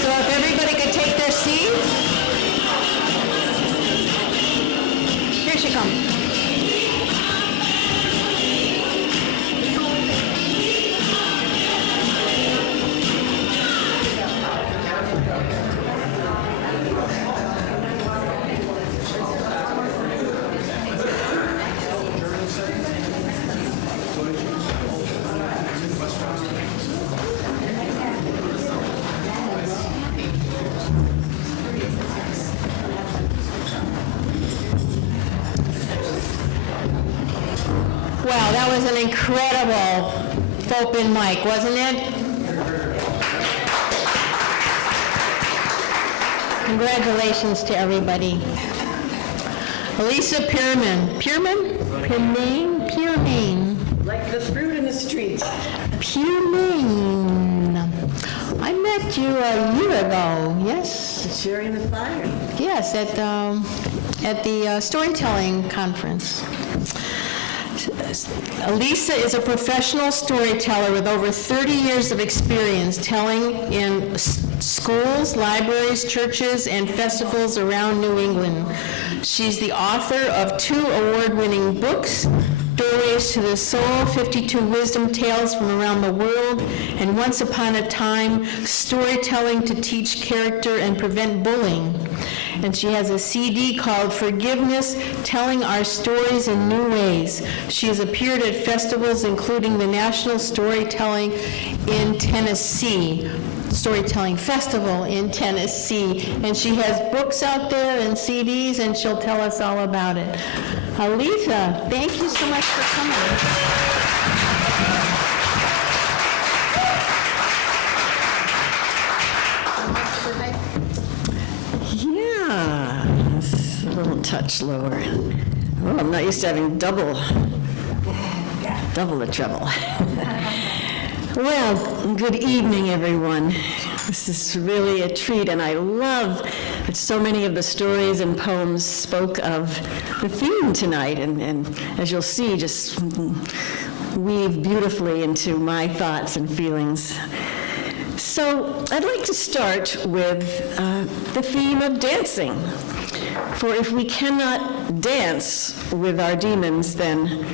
So if everybody could take their seats. Here she comes. Wow, that was an incredible open mic, wasn't it? Congratulations to everybody. Elisa Pearmain. Pearmain. Like the fruit in the street. Pearmain. I met you a year ago, yes? Sharing the fire. Yes, at the storytelling conference. Elisa is a professional storyteller with over 30 years of experience telling in schools, libraries, churches, and festivals around New England. She's the author of 2 award-winning books, Doorways to the Soul, 52 wisdom tales from around the world, and Once Upon a Time, Storytelling to Teach Character and Prevent Bullying. And she has a CD called Forgiveness, Telling Our Stories in New Ways. She has appeared at festivals including the National Storytelling in Tennessee, Storytelling Festival in Tennessee, and she has books out there and CDs, and she'll tell us all about it. Elisa, thank you so much for coming. Yeah, it's a little touch lower. Oh, I'm not used to having double the trouble. Well, good evening, everyone. This is really a treat, and I love that so many of the stories and poems spoke of the theme tonight, and as you'll see, just weave beautifully into my thoughts and feelings. So I'd like to start with the theme of dancing. For if we cannot dance with our demons, then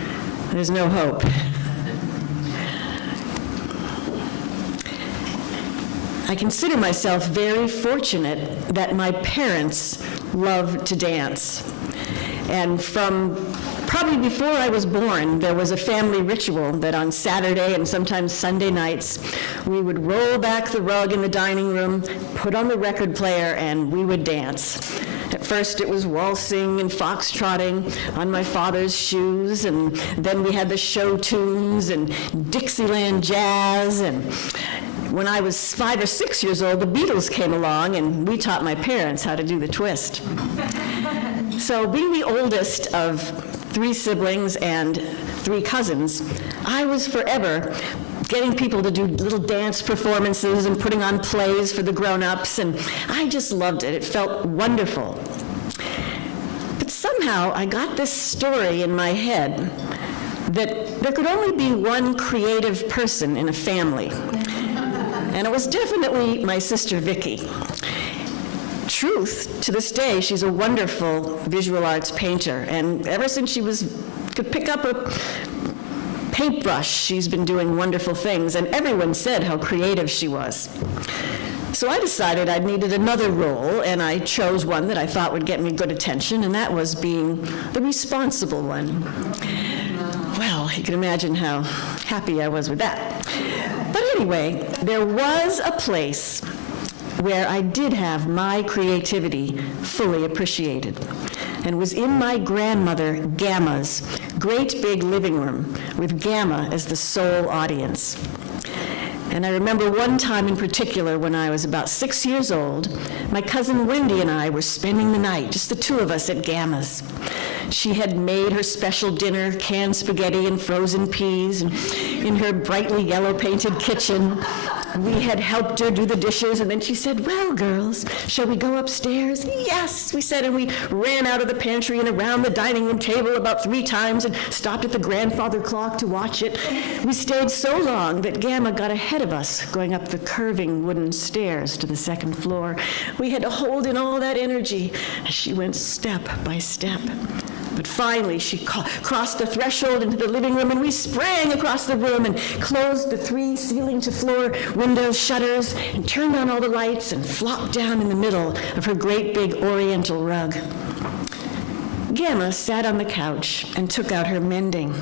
there's no hope. I consider myself very fortunate that my parents loved to dance. And from probably before I was born, there was a family ritual that on Saturday and sometimes Sunday nights, we would roll back the rug in the dining room, put on the record player, and we would dance. At first it was waltzing and foxtrotting on my father's shoes, and then we had the show tunes and Dixieland jazz, and when I was 5 or 6 years old, the Beatles came along, and we taught my parents how to do the twist. So being the oldest of 3 siblings and 3 cousins, I was forever getting people to do little dance performances and putting on plays for the grown-ups, and I just loved it. It felt wonderful. But somehow I got this story in my head that there could only be one creative person in a family. And it was definitely my sister Vicky. Truth, to this day, she's a wonderful visual arts painter, and ever since she could pick up a paintbrush, she's been doing wonderful things, and everyone said how creative she was. So I decided I needed another role, and I chose one that I thought would get me good attention, and that was being the responsible one. Well, you can imagine how happy I was with that. But anyway, there was a place where I did have my creativity fully appreciated, and was in my grandmother Gamma's great big living room with Gamma as the sole audience. And I remember one time in particular when I was about 6 years old, my cousin Wendy and I were spending the night, just the 2 of us at Gamma's. She had made her special dinner, canned spaghetti and frozen peas, and in her brightly yellow painted kitchen. We had helped her do the dishes, and then she said, "Well, girls, shall we go upstairs?" "Yes," we said, and we ran out of the pantry and around the dining room table about 3 times and stopped at the grandfather clock to watch it. We stayed so long that Gamma got ahead of us, going up the curving wooden stairs to the 2nd floor. We had to hold in all that energy as she went step by step. But finally, she crossed the threshold into the living room, and we sprang across the room and closed the 3 ceiling-to-floor window shutters and turned on all the lights and flopped down in the middle of her great big oriental rug. Gamma sat on the couch and took out her mending.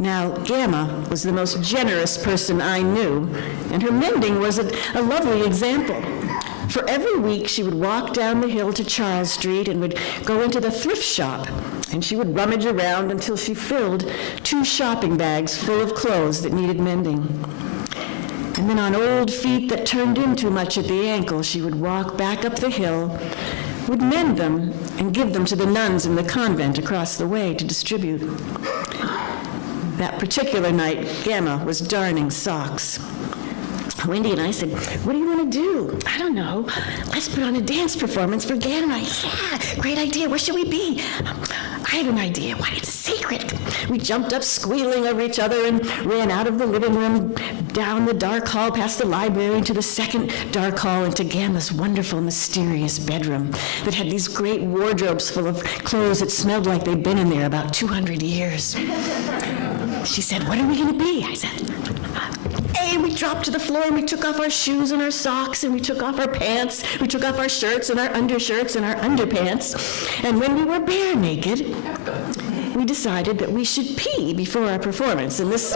Now, Gamma was the most generous person I knew, and her mending was a lovely example. For every week, she would walk down the hill to Charles Street and would go into the thrift shop, and she would rummage around until she filled 2 shopping bags full of clothes that needed mending. And then on old feet that turned in too much at the ankle, she would walk back up the hill, would mend them, and give them to the nuns in the convent across the way to distribute. That particular night, Gamma was darning socks. Wendy and I said, "What do you want to do?" "I don't know. Let's put on a dance performance for Gamma." "Yeah, great idea. Where should we be?" I had an idea. Why, it's a secret. We jumped up squealing over each other and ran out of the living room, down the dark hall, past the library, to the second dark hall, into Gamma's wonderful, mysterious bedroom that had these great wardrobes full of clothes that smelled like they'd been in there about 200 years. She said, "What are we going to be?" I said, and we dropped to the floor and we took off our shoes and our socks and we took off our pants. We took off our shirts and our undershirts and our underpants. And when we were bare naked, we decided that we should pee before our performance. And this,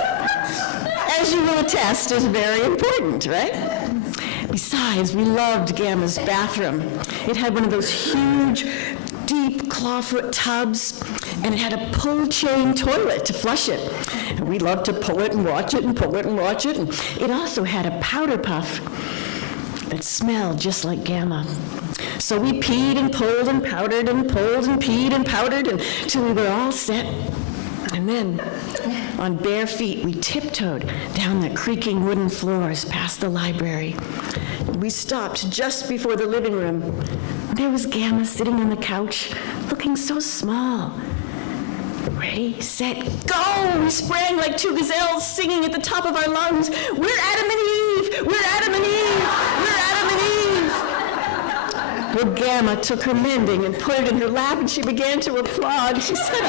as you will attest, is very important, right? Besides, we loved Gamma's bathroom. It had one of those huge, deep clawfoot tubs, and it had a pull chain toilet to flush it. And we loved to pull it and watch it and pull it and watch it. And it also had a powder puff that smelled just like Gamma. So we peed and pulled and powdered and pulled and peed and powdered until we were all set. And then, on bare feet, we tiptoed down the creaking wooden floors past the library. We stopped just before the living room. There was Gamma sitting on the couch, looking so small. Ready, set, go! We sprang like two gazelles, singing at the top of our lungs, "We're Adam and Eve! We're Adam and Eve! We're Adam and Eve!" Well, Gamma took her mending and put it in her lap, and she began to applaud. She said,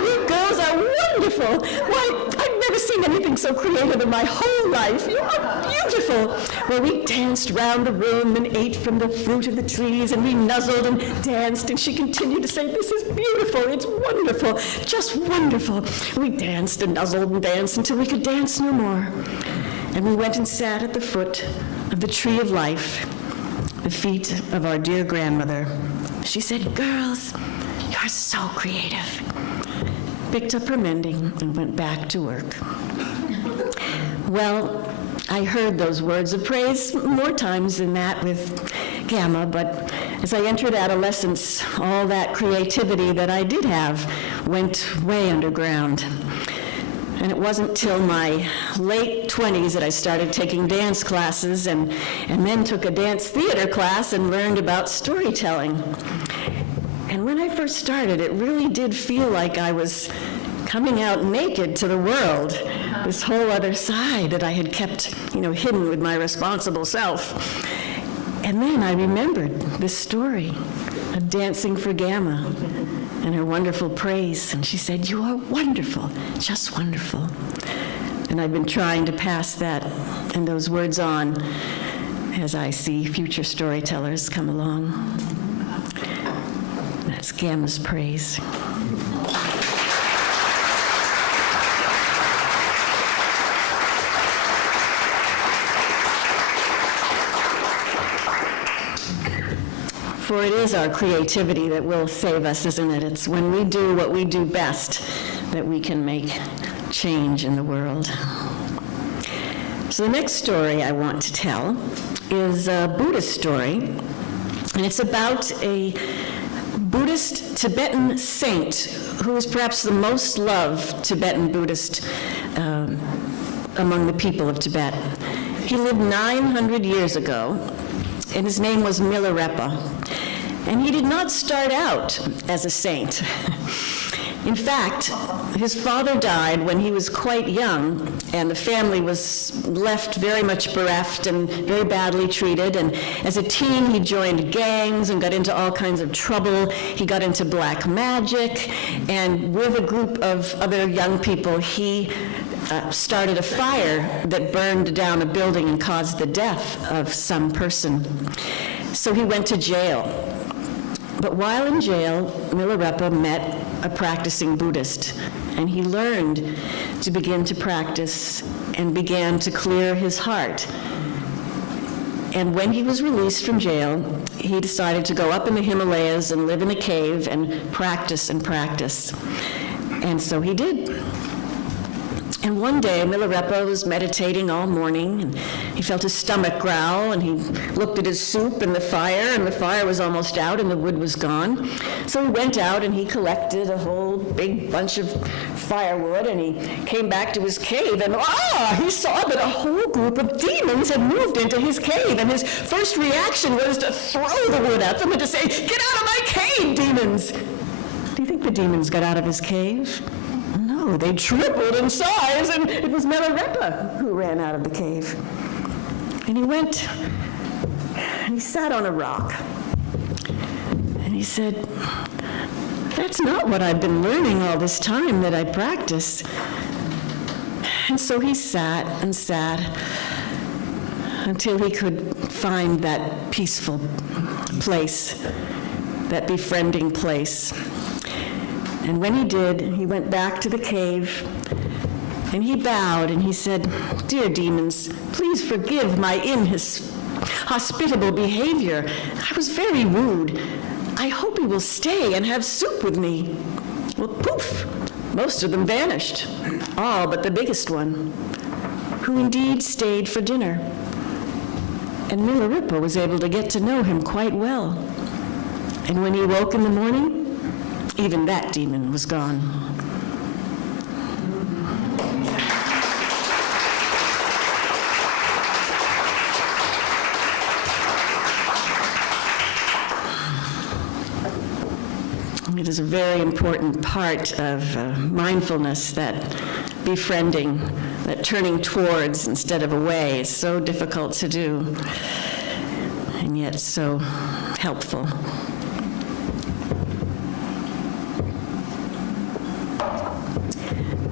"You girls are wonderful. Why, I've never seen anything so creative in my whole life. You are beautiful." Well, we danced round the room and ate from the fruit of the trees, and we nuzzled and danced, and she continued to say, "This is beautiful. It's wonderful. Just wonderful." We danced and nuzzled and danced until we could dance no more. And we went and sat at the foot of the tree of life, the feet of our dear grandmother. She said, "Girls, you're so creative," picked up her mending and went back to work. Well, I heard those words of praise more times than that with Gamma, but as I entered adolescence, all that creativity that I did have went way underground. And it wasn't till my late 20s that I started taking dance classes and then took a dance theater class and learned about storytelling. And when I first started, it really did feel like I was coming out naked to the world, this whole other side that I had kept, hidden with my responsible self. And then I remembered this story of dancing for Gamma and her wonderful praise. And she said, "You are wonderful, just wonderful." And I've been trying to pass that and those words on as I see future storytellers come along. That's Gamma's praise. For it is our creativity that will save us, isn't it? It's when we do what we do best that we can make change in the world. So the next story I want to tell is a Buddhist story, and it's about a Buddhist Tibetan saint who is perhaps the most loved Tibetan Buddhist among the people of Tibet. He lived 900 years ago, and his name was Milarepa. And he did not start out as a saint. In fact, his father died when he was quite young, and the family was left very much bereft and very badly treated. And as a teen, he joined gangs and got into all kinds of trouble. He got into black magic, and with a group of other young people, he started a fire that burned down a building and caused the death of some person. So he went to jail. But while in jail, Milarepa met a practicing Buddhist, and he learned to begin to practice and began to clear his heart. And when he was released from jail, he decided to go up in the Himalayas and live in a cave and practice and practice. And so he did. And one day, Milarepa was meditating all morning, and he felt his stomach growl, and he looked at his soup and the fire was almost out, and the wood was gone. So he went out, and he collected a whole big bunch of firewood, and he came back to his cave, and he saw that a whole group of demons had moved into his cave, and his first reaction was to throw the wood at them and to say, "Get out of my cave, demons!" Do you think the demons got out of his cave? No, they tripled in size, and it was Melareppa who ran out of the cave. And he went, and he sat on a rock, and he said, "That's not what I've been learning all this time that I practice." And so he sat and sat until he could find that peaceful place, that befriending place. And when he did, he went back to the cave, and he bowed, and he said, "Dear demons, please forgive my inhospitable behavior. I was very rude. I hope you will stay and have soup with me." Well, poof, most of them vanished, all but the biggest one, who indeed stayed for dinner. And Melareppa was able to get to know him quite well. And when he woke in the morning, even that demon was gone. It is a very important part of mindfulness, that befriending, that turning towards instead of away. Is so difficult to do, and yet so helpful.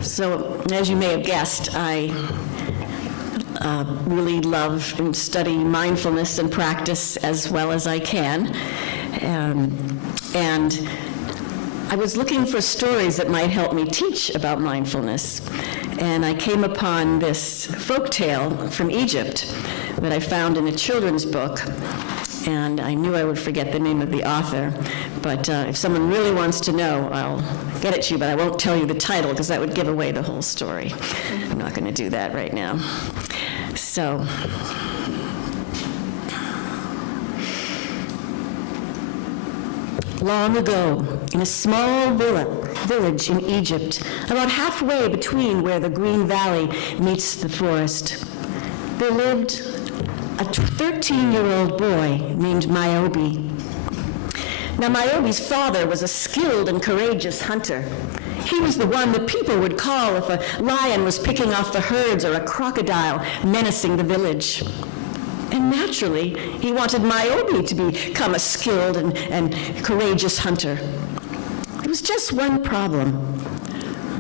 So, as you may have guessed, I really love and study mindfulness and practice as well as I can. And I was looking for stories that might help me teach about mindfulness. And I came upon this folk tale from Egypt that I found in a children's book. And I knew I would forget the name of the author, but if someone really wants to know, I'll get it to you, but I won't tell you the title because that would give away the whole story. I'm not going to do that right now. So, long ago, in a small village in Egypt, about halfway between where the green valley meets the forest, there lived a 13-year-old boy named Niobe. Now, Niobe's father was a skilled and courageous hunter. He was the one that people would call if a lion was picking off the herds or a crocodile menacing the village. And naturally, he wanted Niobe to become a skilled and courageous hunter. There was just one problem.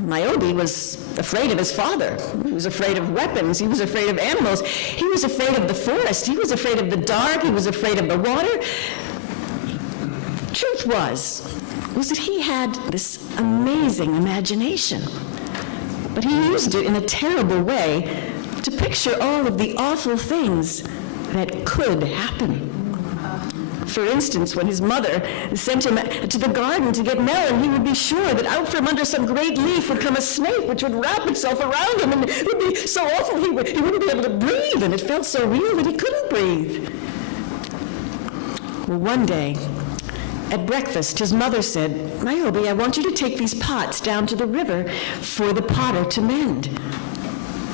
Niobe was afraid of his father. He was afraid of weapons. He was afraid of animals. He was afraid of the forest. He was afraid of the dark. He was afraid of the water. Truth was that he had this amazing imagination. But he used it in a terrible way to picture all of the awful things that could happen. For instance, when his mother sent him to the garden to get melon, he would be sure that out from under some great leaf would come a snake which would wrap itself around him, and it would be so awful he wouldn't be able to breathe, and it felt so real that he couldn't breathe. Well, one day, at breakfast, his mother said, "Niobe, I want you to take these pots down to the river for the potter to mend."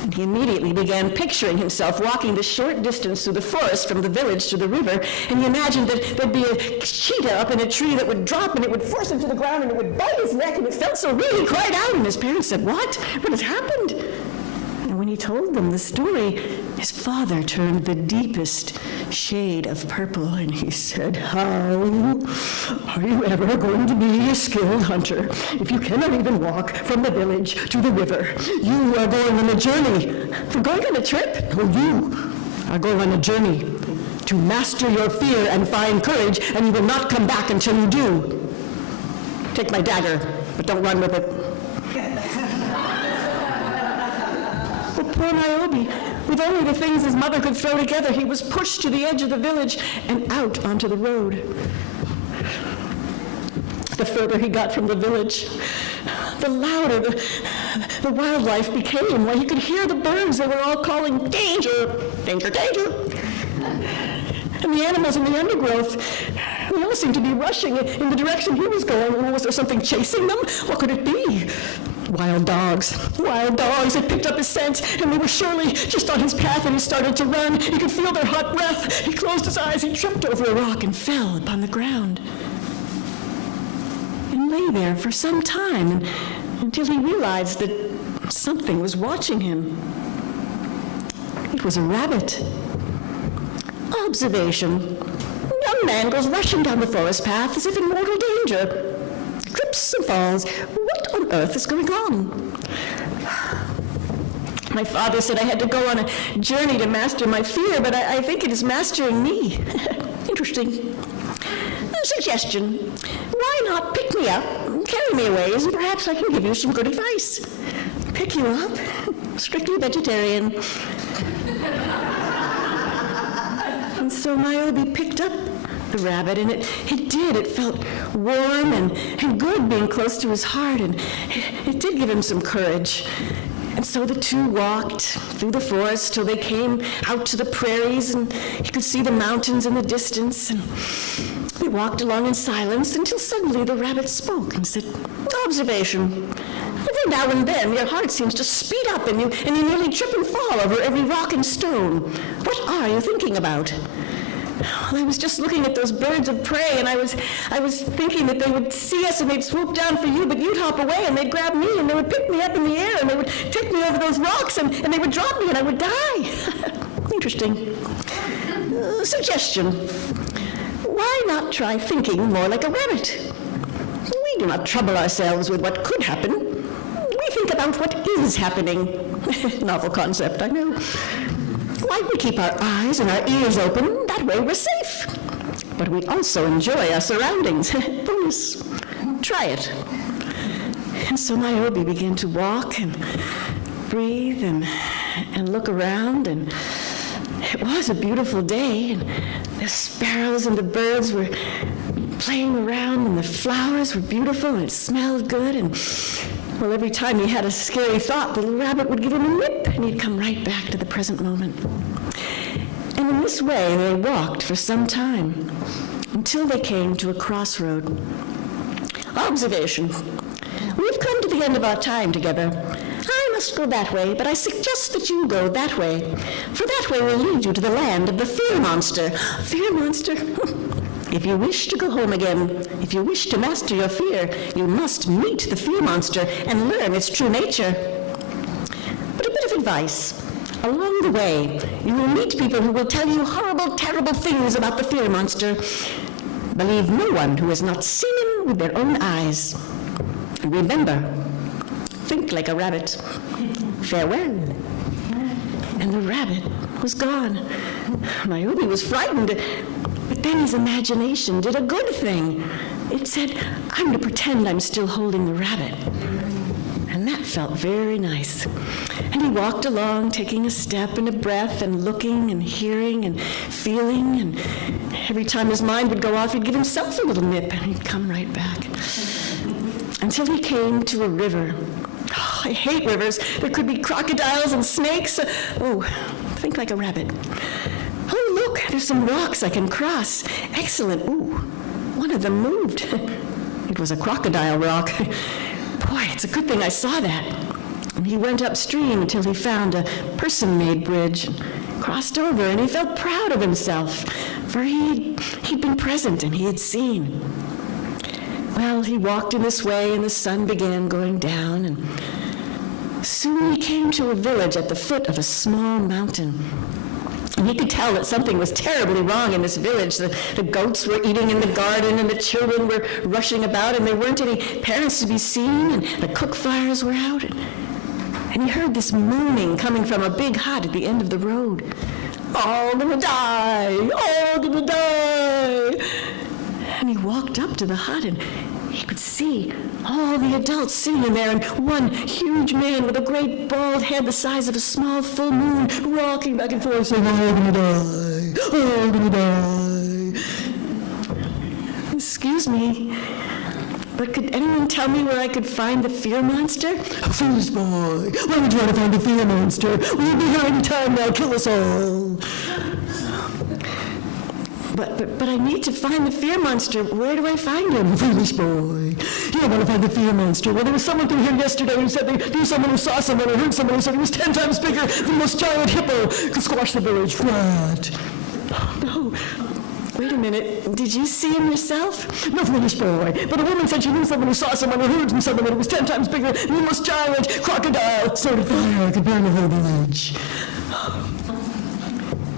And he immediately began picturing himself walking the short distance through the forest from the village to the river, and he imagined that there'd be a cheetah up in a tree that would drop, and it would force him to the ground, and it would bite his neck, and it felt so real, he cried out, and his parents said, "What? What has happened?" And when he told them the story, his father turned the deepest shade of purple, and he said, "How are you ever going to be a skilled hunter if you cannot even walk from the village to the river? You are going on a journey." "Going on a trip?" "No, you are going on a journey to master your fear and find courage, and you will not come back until you do. Take my dagger, but don't run with it." Well, poor Niobe, with only the things his mother could throw together, he was pushed to the edge of the village and out onto the road. The further he got from the village, the louder the wildlife became. Why, he could hear the birds. They were all calling, "Danger, danger, danger." And the animals in the undergrowth, they all seemed to be rushing in the direction he was going. Was there something chasing them? What could it be? Wild dogs had picked up his scent, and they were surely just on his path, and he started to run. He could feel their hot breath. He closed his eyes, he tripped over a rock and fell upon the ground. And lay there for some time until he realized that something was watching him. It was a rabbit. Observation. A young man goes rushing down the forest path as if in mortal danger. Trips and falls. What on earth is going on? My father said I had to go on a journey to master my fear, but I think it is mastering me. Interesting. A suggestion. Why not pick me up, carry me away, and perhaps I can give you some good advice. Pick you up? Strictly vegetarian. And so Niobe picked up the rabbit, and it did. It felt warm and good being close to his heart, and it did give him some courage. And so the two walked through the forest till they came out to the prairies, and he could see the mountains in the distance. And they walked along in silence until suddenly the rabbit spoke and said, "Observation. Every now and then your heart seems to speed up and you nearly trip and fall over every rock and stone. What are you thinking about?" Well, I was just looking at those birds of prey, and I was thinking that they would see us and they'd swoop down for you, but you'd hop away and they'd grab me and they would pick me up in the air and they would take me over those rocks and they would drop me and I would die. Interesting. Suggestion. Why not try thinking more like a rabbit? We do not trouble ourselves with what could happen. We think about what is happening. Novel concept, I know. Why we keep our eyes and our ears open, that way we're safe. But we also enjoy our surroundings. Bonus. Try it. And so Niobe began to walk and breathe and look around, and it was a beautiful day, and the sparrows and the birds were playing around, and the flowers were beautiful, and it smelled good, and well, every time he had a scary thought, the little rabbit would give him a nip, and he'd come right back to the present moment. And in this way, they walked for some time, until they came to a crossroad. Observation. We've come to the end of our time together. I must go that way, but I suggest that you go that way, for that way will lead you to the land of the fear monster. Fear monster? If you wish to go home again, if you wish to master your fear, you must meet the fear monster and learn its true nature. But a bit of advice. Along the way, you will meet people who will tell you horrible, terrible things about the fear monster. Believe no one who has not seen him with their own eyes. And remember, think like a rabbit. Farewell. And the rabbit was gone. Niobe was frightened. But then his imagination did a good thing. It said, I'm to pretend I'm still holding the rabbit. And that felt very nice. And he walked along, taking a step and a breath and looking and hearing and feeling. And every time his mind would go off, he'd give himself a little nip and he'd come right back. Until he came to a river. Oh, I hate rivers. There could be crocodiles and snakes. Oh, think like a rabbit. Oh, look, there's some rocks I can cross. Excellent. Ooh, one of them moved. It was a crocodile rock. Boy, it's a good thing I saw that. And he went upstream until he found a person-made bridge, and crossed over, and he felt proud of himself, for he'd been present and he had seen. Well, he walked in this way, and the sun began going down, and soon he came to a village at the foot of a small mountain. And he could tell that something was terribly wrong in this village. The goats were eating in the garden, and the children were rushing about, and there weren't any parents to be seen, and the cook fires were out. And he heard this moaning coming from a big hut at the end of the road. All gonna die! All gonna die! And he walked up to the hut, and he could see all the adults sitting in there, and one huge man with a great bald head the size of a small full moon, rocking back and forth, saying, "All gonna die, all gonna die." Excuse me, but could anyone tell me where I could find the fear monster? Foolish boy, why would you want to find the fear monster? We're behind time now, kill us all. But I need to find the fear monster. Where do I find him? Foolish boy. You don't want to find the fear monster. Well, there was someone through here yesterday who said they knew someone who saw someone or heard someone who said he was 10 times bigger than the most giant hippo. Could squash the village flat. No. Wait a minute, did you see him yourself? No foolish boy, but a woman said she knew someone who saw someone who heard from someone that it was 10 times bigger than the most giant crocodile, sort of fire could burn the whole village.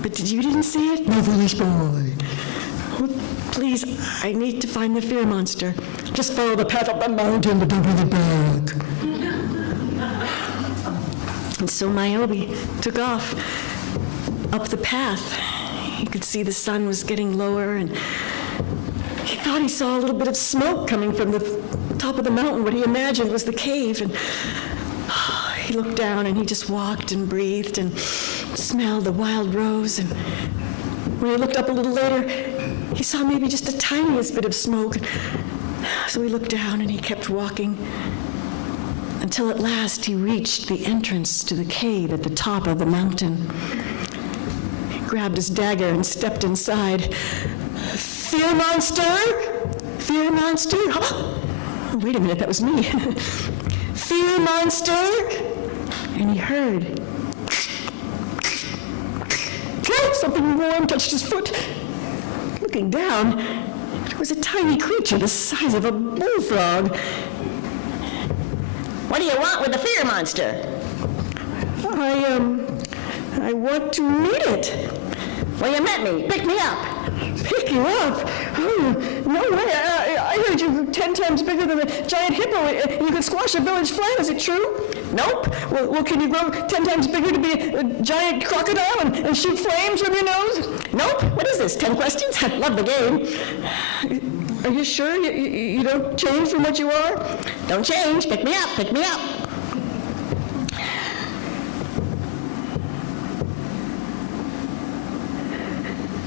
But you didn't see it? No foolish boy. Oh, please, I need to find the fear monster. Just follow the path up the mountain, but don't bring it back. And so Niobe took off up the path. You could see the sun was getting lower, and he thought he saw a little bit of smoke coming from the top of the mountain, what he imagined was the cave. And he looked down, and he just walked and breathed and smelled the wild rose. And when he looked up a little later, he saw maybe just the tiniest bit of smoke. So he looked down, and he kept walking until at last he reached the entrance to the cave at the top of the mountain. He grabbed his dagger and stepped inside. Fear monster? Fear monster? Oh, wait a minute, that was me. Fear monster? And he heard. Something warm touched his foot. Looking down, it was a tiny creature the size of a bullfrog. What do you want with the fear monster? I want to meet it. Well, you met me. Pick me up. Pick you up? Oh, no way. I heard you were 10 times bigger than a giant hippo. You could squash a village flat. Is it true? Nope. Well, can you grow 10 times bigger to be a giant crocodile and shoot flames from your nose? Nope. What is this, 10 questions? I love the game. Are you sure you don't change from what you are? Don't change. Pick me up. Pick me up.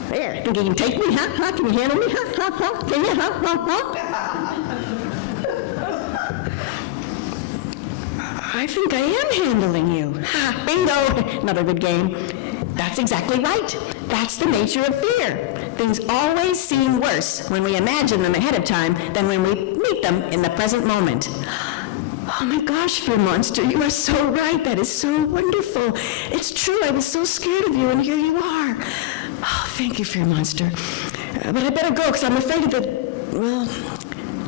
There, think you can take me, huh? Can you handle me, huh? Can you, I think I am handling you. Ha, bingo! Another good game. That's exactly right. That's the nature of fear. Things always seem worse when we imagine them ahead of time than when we meet them in the present moment. Oh my gosh, fear monster, you are so right. That is so wonderful. It's true, I was so scared of you, and here you are. Oh, thank you, fear monster. But I better go, because I'm afraid of the... Well,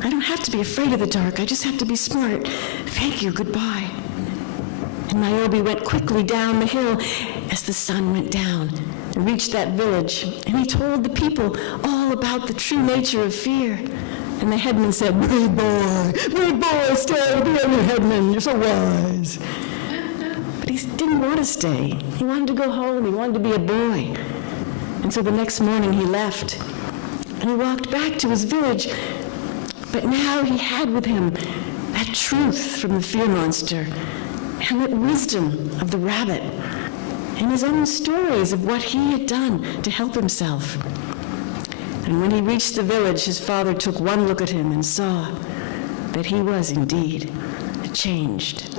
I don't have to be afraid of the dark. I just have to be smart. Thank you, goodbye. And Niobe went quickly down the hill as the sun went down and reached that village. And he told the people all about the true nature of fear. And the headman said, brave boy, stay, be your headman, you're so wise. But he didn't want to stay. He wanted to go home. He wanted to be a boy. And so the next morning he left, and he walked back to his village. But now he had with him that truth from the fear monster, and that wisdom of the rabbit, and his own stories of what he had done to help himself. And when he reached the village, his father took one look at him and saw that he was indeed changed.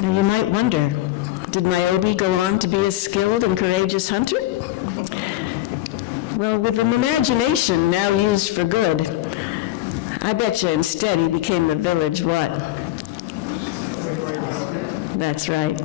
Now you might wonder, did Niobe go on to be a skilled and courageous hunter? Well, with an imagination now used for good, I bet you instead he became the village what? That's right.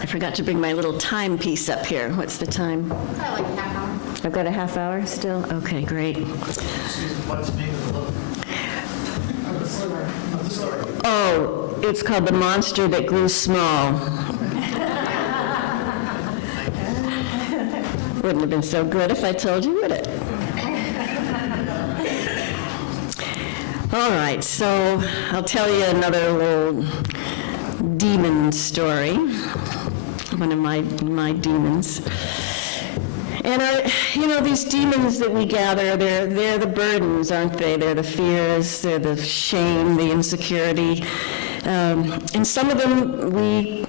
I forgot to bring my little timepiece up here. What's the time? Like a half hour. I've got a half hour still? Okay, great. What's the name of the story? Oh, it's called The Monster That Grew Small. Wouldn't have been so good if I told you, would it? All right, so I'll tell you another little demon story. One of my demons. And these demons that we gather, they're the burdens, aren't they? They're the fears, they're the shame, the insecurity. And some of them we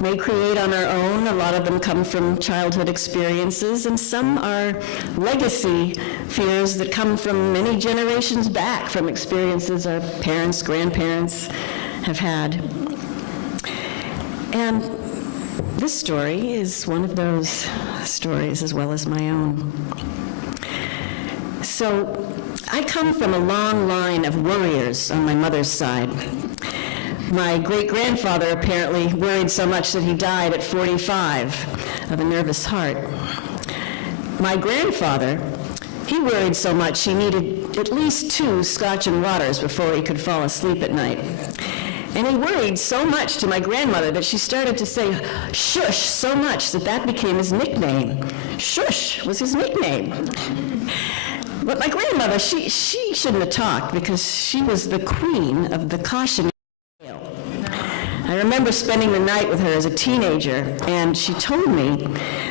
may create on our own. A lot of them come from childhood experiences, and some are legacy fears that come from many generations back, from experiences our parents, grandparents have had. And this story is one of those stories as well as my own. So, I come from a long line of worriers on my mother's side. My great-grandfather apparently worried so much that he died at 45 of a nervous heart. My grandfather, he worried so much he needed at least 2 Scotch and waters before he could fall asleep at night. And he worried so much to my grandmother that she started to say shush so much that that became his nickname. Shush was his nickname. But my grandmother, she shouldn't have talked because she was the queen of the cautionary tale. I remember spending the night with her as a teenager, and she told me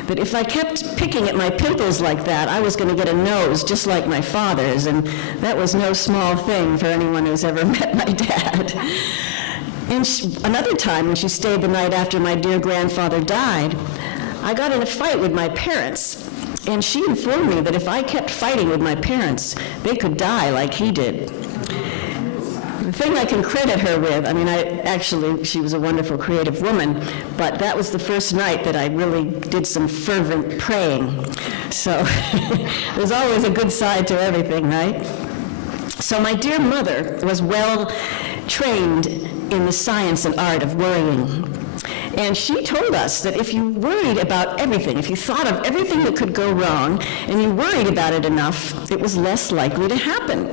that if I kept picking at my pimples like that, I was going to get a nose just like my father's, and that was no small thing for anyone who's ever met my dad. And another time, when she stayed the night after my dear grandfather died, I got in a fight with my parents, and she informed me that if I kept fighting with my parents, they could die like he did. The thing I can credit her with, she was a wonderful creative woman, but that was the first night that I really did some fervent praying. So there's always a good side to everything, right? So my dear mother was well trained in the science and art of worrying. And she told us that if you worried about everything, if you thought of everything that could go wrong, and you worried about it enough, it was less likely to happen.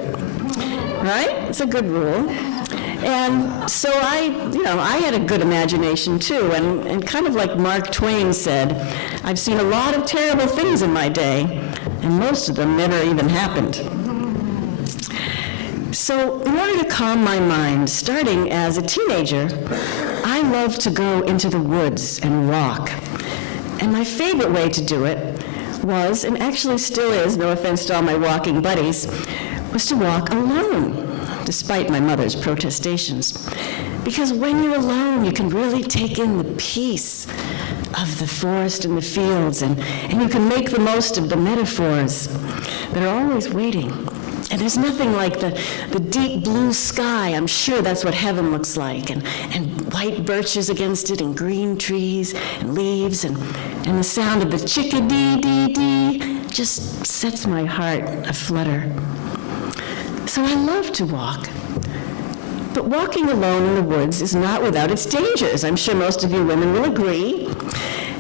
Right? It's a good rule. And so I had a good imagination too, and kind of like Mark Twain said, I've seen a lot of terrible things in my day, and most of them never even happened. So in order to calm my mind, starting as a teenager, I loved to go into the woods and walk. And my favorite way to do it was, and actually still is, no offense to all my walking buddies, was to walk alone, despite my mother's protestations. Because when you're alone, you can really take in the peace of the forest and the fields, and you can make the most of the metaphors that are always waiting. And there's nothing like the deep blue sky. I'm sure that's what heaven looks like, and white birches against it, and green trees, and leaves, and the sound of the chickadee-dee-dee just sets my heart aflutter. So I love to walk. But walking alone in the woods is not without its dangers. I'm sure most of you women will agree.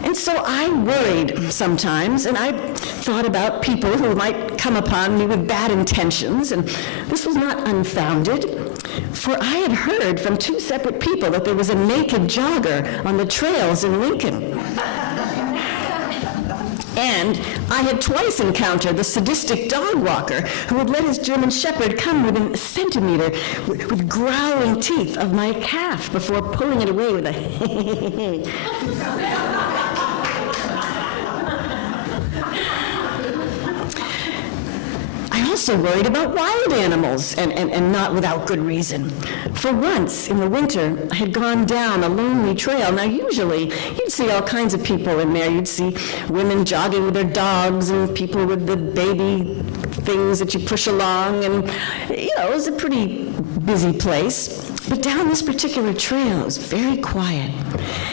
And so I worried sometimes, and I thought about people who might come upon me with bad intentions, and this was not unfounded, for I had heard from 2 separate people that there was a naked jogger on the trails in Lincoln. And I had twice encountered the sadistic dog walker who would let his German Shepherd come within a centimeter with growling teeth of my calf before pulling it away with a I also worried about wild animals, and not without good reason. For once, in the winter, I had gone down a lonely trail. Now, usually, you'd see all kinds of people in there. You'd see women jogging with their dogs, and people with the baby things that you push along, and, it was a pretty busy place. But down this particular trail, it was very quiet.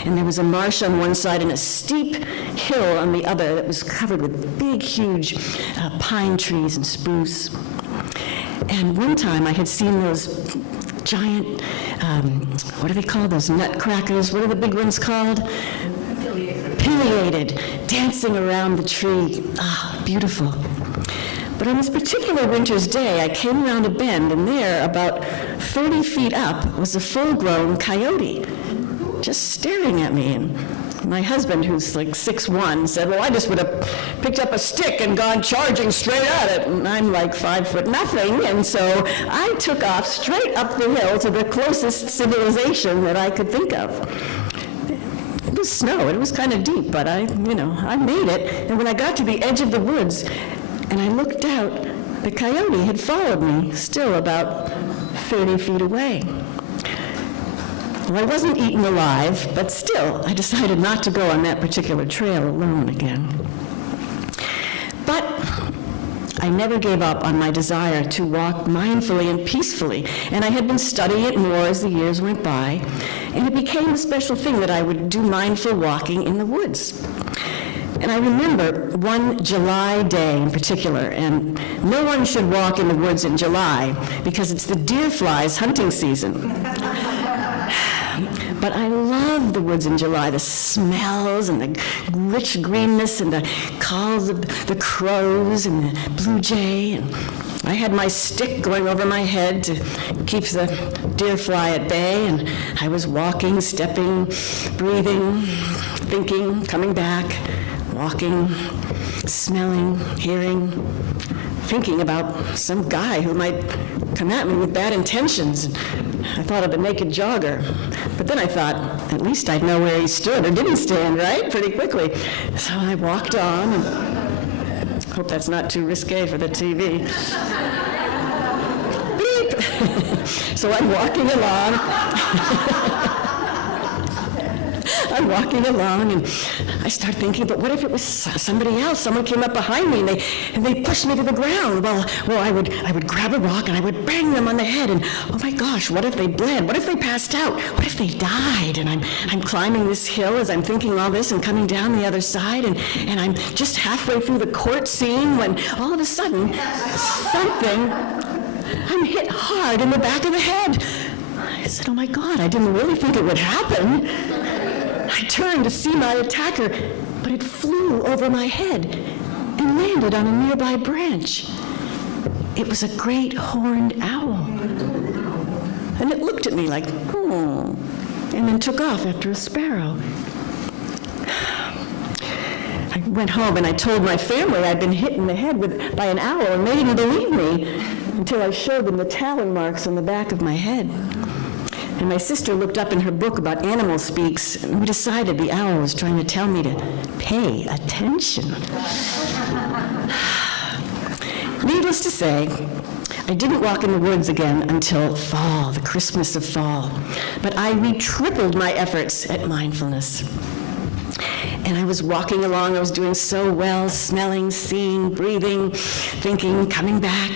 And there was a marsh on one side and a steep hill on the other that was covered with big, huge pine trees and spruce. And one time I had seen those giant, what are they called, those nutcrackers? What are the big ones called? Pileated, dancing around the tree. Ah, beautiful. But on this particular winter's day, I came around a bend, and there, about 30 feet up, was a full-grown coyote, just staring at me. And my husband, who's like 6'1", said, well, I just would have picked up a stick and gone charging straight at it. And I'm like 5'0", and so I took off straight up the hill to the closest civilization that I could think of. It was snow, it was kind of deep, but I made it. And when I got to the edge of the woods, and I looked out, the coyote had followed me, still about 30 feet away. Well, I wasn't eaten alive, but still, I decided not to go on that particular trail alone again. But I never gave up on my desire to walk mindfully and peacefully, and I had been studying it more as the years went by, and it became a special thing that I would do mindful walking in the woods. And I remember one July day in particular, and no one should walk in the woods in July because it's the deer flies hunting season. But I love the woods in July, the smells and the rich greenness and the calls of the crows and the blue jay. And I had my stick going over my head to keep the deer fly at bay, and I was walking, stepping, breathing, thinking, coming back, walking, smelling, hearing, thinking about some guy who might come at me with bad intentions. I thought of a naked jogger, but then I thought, at least I'd know where he stood or didn't stand, right? Pretty quickly. So I walked on, and hope that's not too risque for the TV. Beep! So I'm walking along. I'm walking along, and I start thinking, but what if it was somebody else? Someone came up behind me, and they pushed me to the ground. Well, I would grab a rock, and I would bang them on the head, and oh my gosh, what if they bled? What if they passed out? What if they died? And I'm climbing this hill as I'm thinking all this and coming down the other side, and I'm just halfway through the court scene when all of a sudden, I'm hit hard in the back of the head. I said, oh my God, I didn't really think it would happen. I turned to see my attacker, but it flew over my head and landed on a nearby branch. It was a great horned owl. And it looked at me like, oh, and then took off after a sparrow. I went home and I told my family I'd been hit in the head by an owl, and they didn't believe me until I showed them the talon marks on the back of my head. And my sister looked up in her book about animal speaks, and we decided the owl was trying to tell me to pay attention. Needless to say, I didn't walk in the woods again until fall, the Christmas of fall. But I redoubled my efforts at mindfulness. And I was walking along, I was doing so well, smelling, seeing, breathing, thinking, coming back,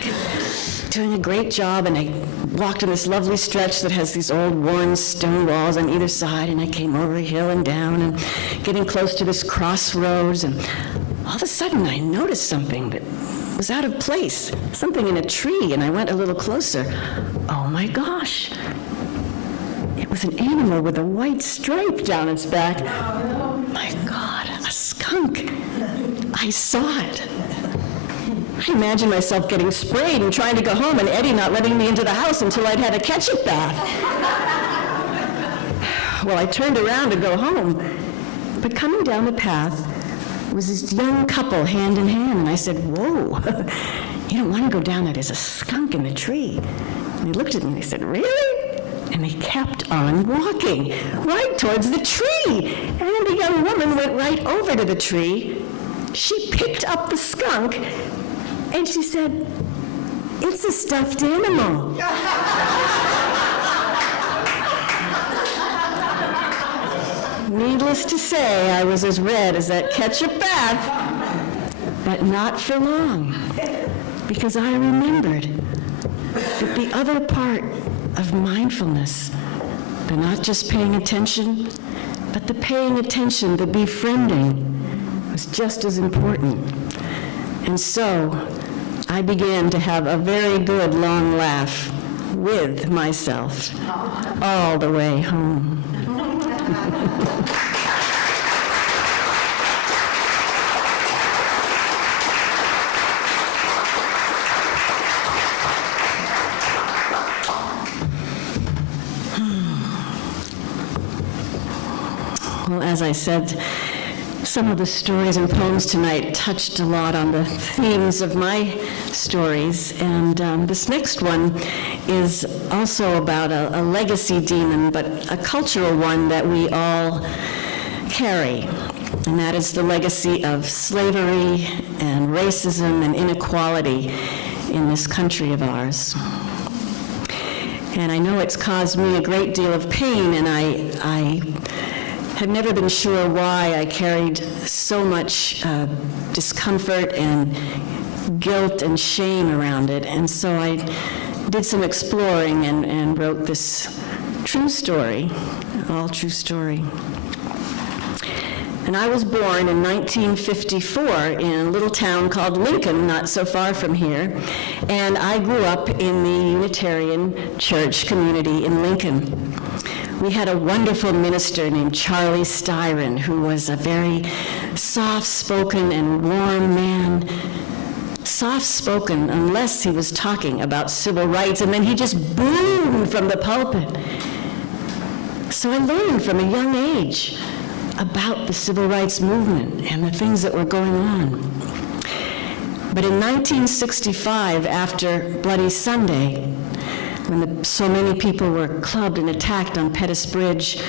doing a great job, and I walked on this lovely stretch that has these old worn stone walls on either side, and I came over a hill and down and getting close to this crossroads, and all of a sudden I noticed something that was out of place, something in a tree, and I went a little closer. Oh my gosh. It was an animal with a white stripe down its back. My God, a skunk. I saw it. I imagined myself getting sprayed and trying to go home, and Eddie not letting me into the house until I'd had a ketchup bath. Well, I turned around to go home, but coming down the path was this young couple hand in hand, and I said, whoa, you don't want to go down there, there's a skunk in the tree. And they looked at me and they said, really? And they kept on walking right towards the tree. And the young woman went right over to the tree. She picked up the skunk, and she said, it's a stuffed animal. Needless to say, I was as red as that ketchup bath, but not for long, because I remembered that the other part of mindfulness, the not just paying attention, but the paying attention, the befriending, was just as important. And so I began to have a very good long laugh with myself all the way home. Well, as I said, some of the stories and poems tonight touched a lot on the themes of my stories, and this next one is also about a legacy demon, but a cultural one that we all carry, and that is the legacy of slavery and racism and inequality in this country of ours. And I know it's caused me a great deal of pain, and I have never been sure why I carried so much discomfort and guilt and shame around it. And so I did some exploring and wrote this true story, all true story. And I was born in 1954 in a little town called Lincoln, not so far from here. And I grew up in the Unitarian Church community in Lincoln. We had a wonderful minister named Charlie Styron, who was a very soft-spoken and warm man. Soft-spoken unless he was talking about civil rights, and then he just boomed from the pulpit. So I learned from a young age about the civil rights movement and the things that were going on. But in 1965, after Bloody Sunday, when so many people were clubbed and attacked on Pettus Bridge,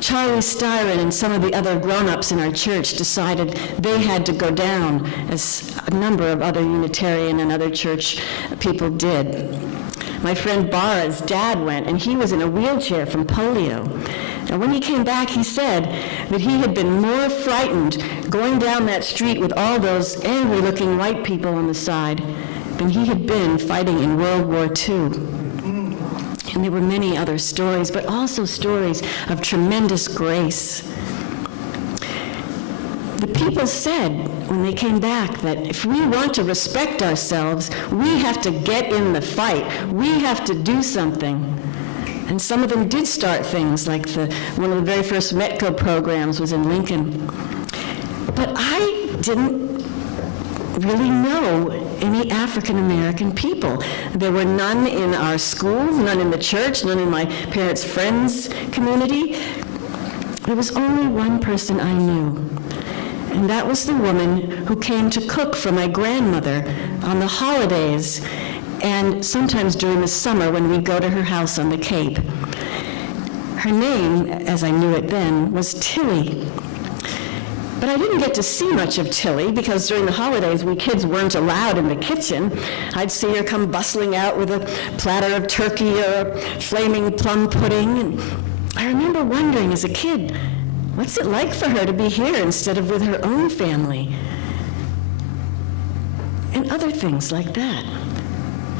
Charlie Styron and some of the other grown-ups in our church decided they had to go down, as a number of other Unitarian and other church people did. My friend Bara's dad went, and he was in a wheelchair from polio. And when he came back, he said that he had been more frightened going down that street with all those angry-looking white people on the side than he had been fighting in World War II. And there were many other stories, but also stories of tremendous grace. The people said when they came back that if we want to respect ourselves, we have to get in the fight. We have to do something. And some of them did start things, like one of the very first Metco programs was in Lincoln. But I didn't really know any African American people. There were none in our schools, none in the church, none in my parents' friends' community. There was only one person I knew, and that was the woman who came to cook for my grandmother on the holidays and sometimes during the summer when we'd go to her house on the Cape. Her name, as I knew it then, was Tilly. But I didn't get to see much of Tilly because during the holidays we kids weren't allowed in the kitchen. I'd see her come bustling out with a platter of turkey or a flaming plum pudding. And I remember wondering as a kid, what's it like for her to be here instead of with her own family? And other things like that.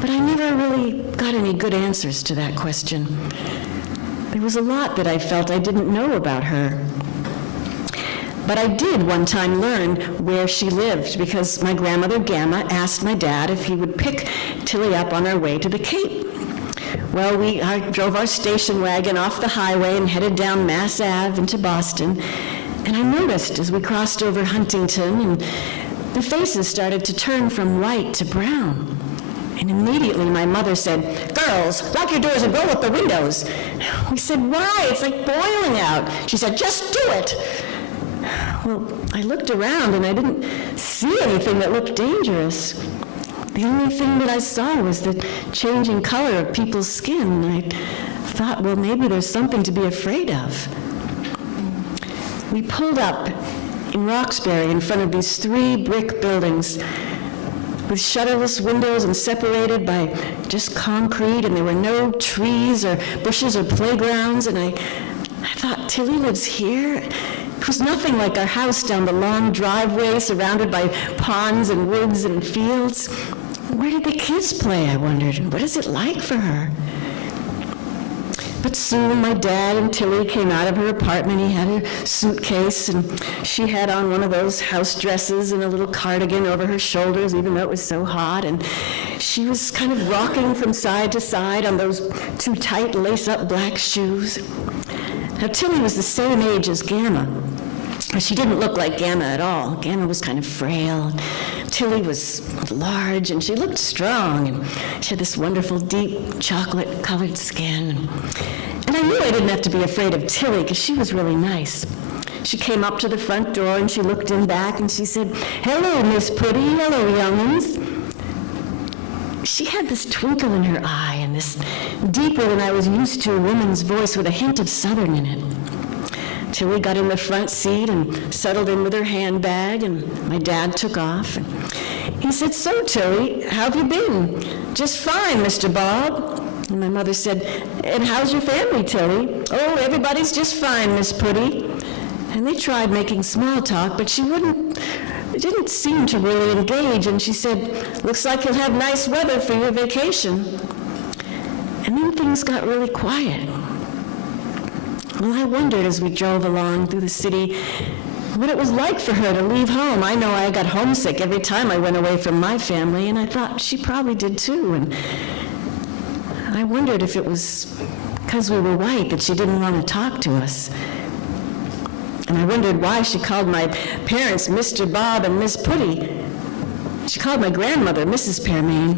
But I never really got any good answers to that question. There was a lot that I felt I didn't know about her. But I did one time learn where she lived because my grandmother Gamma asked my dad if he would pick Tilly up on our way to the Cape. Well, I drove our station wagon off the highway and headed down Mass Ave into Boston, and I noticed as we crossed over Huntington, and the faces started to turn from white to brown. And immediately my mother said, "Girls, lock your doors and roll up the windows." We said, "Why? It's like boiling out." She said, "Just do it." Well, I looked around and I didn't see anything that looked dangerous. The only thing that I saw was the changing color of people's skin, and I thought, well, maybe there's something to be afraid of. We pulled up in Roxbury in front of these 3 brick buildings with shutterless windows and separated by just concrete, and there were no trees or bushes or playgrounds, and I thought, Tilly lives here? It was nothing like our house down the long driveway surrounded by ponds and woods and fields. Where did the kids play, I wondered, and what is it like for her? But soon my dad and Tilly came out of her apartment. He had her suitcase, and she had on one of those house dresses and a little cardigan over her shoulders, even though it was so hot, and she was kind of rocking from side to side on those 2 tight lace-up black shoes. Now, Tilly was the same age as Gamma. She didn't look like Gamma at all. Gamma was kind of frail. Tilly was large, and she looked strong, and she had this wonderful, deep, chocolate-colored skin. And I knew I didn't have to be afraid of Tilly, because she was really nice. She came up to the front door, and she looked in back, and she said, "Hello, Miss Putty. Hello, young'uns." She had this twinkle in her eye, and this deeper than I was used to woman's voice with a hint of Southern in it. Tilly got in the front seat and settled in with her handbag, and my dad took off. He said, "So, Tilly, how have you been?" "Just fine, Mr. Bob." And my mother said, "And how's your family, Tilly?" "Oh, everybody's just fine, Miss Putty." And they tried making small talk, but she wouldn't they didn't seem to really engage, and she said, "Looks like you'll have nice weather for your vacation." And then things got really quiet. Well, I wondered as we drove along through the city what it was like for her to leave home. I know I got homesick every time I went away from my family, and I thought she probably did too. And I wondered if it was because we were white that she didn't want to talk to us. And I wondered why she called my parents Mr. Bob and Miss Putty. She called my grandmother Mrs. Pearmain.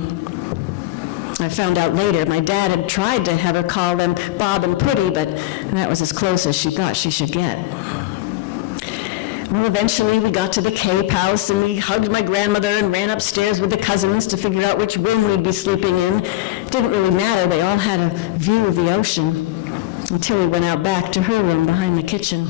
I found out later my dad had tried to have her call them Bob and Putty, but that was as close as she thought she should get. Well, eventually we got to the Cape House, and we hugged my grandmother and ran upstairs with the cousins to figure out which room we'd be sleeping in. It didn't really matter. They all had a view of the ocean until we went out back to her room behind the kitchen.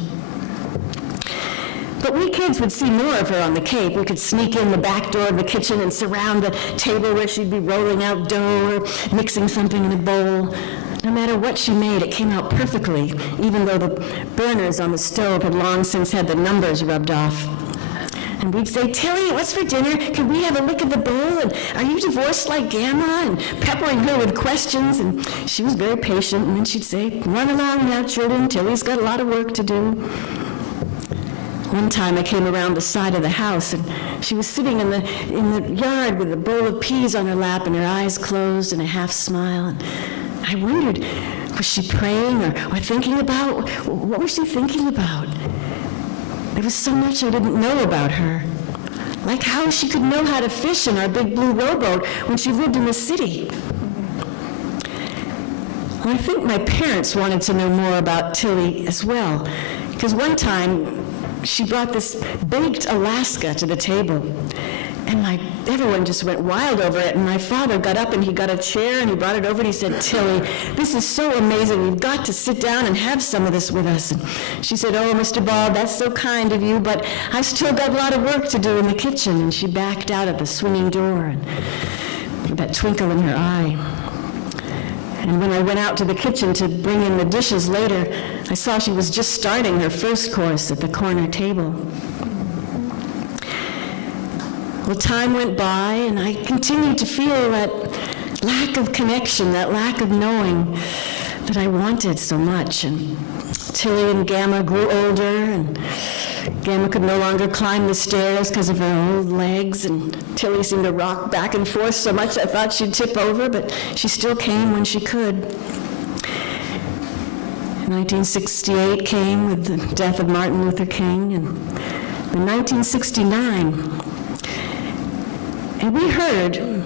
But we kids would see more of her on the Cape. We could sneak in the back door of the kitchen and surround the table where she'd be rolling out dough or mixing something in a bowl. No matter what she made, it came out perfectly, even though the burners on the stove had long since had the numbers rubbed off. And we'd say, "Tilly, what's for dinner? Can we have a lick of the bowl? And are you divorced like Gamma?" And peppering her with questions. And she was very patient. And then she'd say, "Run along now, children. Tilly's got a lot of work to do." One time I came around the side of the house, and she was sitting in the yard with a bowl of peas on her lap and her eyes closed and a half smile. And I wondered, was she praying or thinking about, what was she thinking about? There was so much I didn't know about her, like how she could know how to fish in our big blue rowboat when she lived in the city. Well, I think my parents wanted to know more about Tilly as well, because one time she brought this baked Alaska to the table, and everyone just went wild over it, and my father got up and he got a chair and he brought it over and he said, "Tilly, this is so amazing. You've got to sit down and have some of this with us." And she said, "Oh, Mr. Bob, that's so kind of you, but I've still got a lot of work to do in the kitchen." And she backed out at the swinging door, and with that twinkle in her eye. And when I went out to the kitchen to bring in the dishes later, I saw she was just starting her first course at the corner table. Well, time went by, and I continued to feel that lack of connection, that lack of knowing that I wanted so much. And Tilly and Gamma grew older, and Gamma could no longer climb the stairs because of her old legs, and Tilly seemed to rock back and forth so much I thought she'd tip over, but she still came when she could. 1968 came with the death of Martin Luther King, and in 1969, and we heard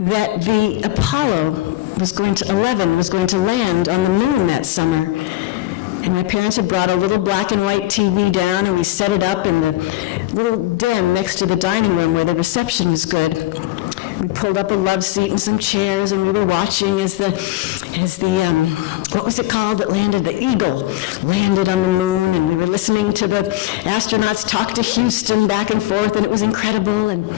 that the Apollo 11 was going to land on the moon that summer. And my parents had brought a little black and white TV down, and we set it up in the little den next to the dining room where the reception was good. We pulled up a love seat and some chairs, and we were watching as the what was it called that landed? The Eagle landed on the moon, and we were listening to the astronauts talk to Houston back and forth, and it was incredible. And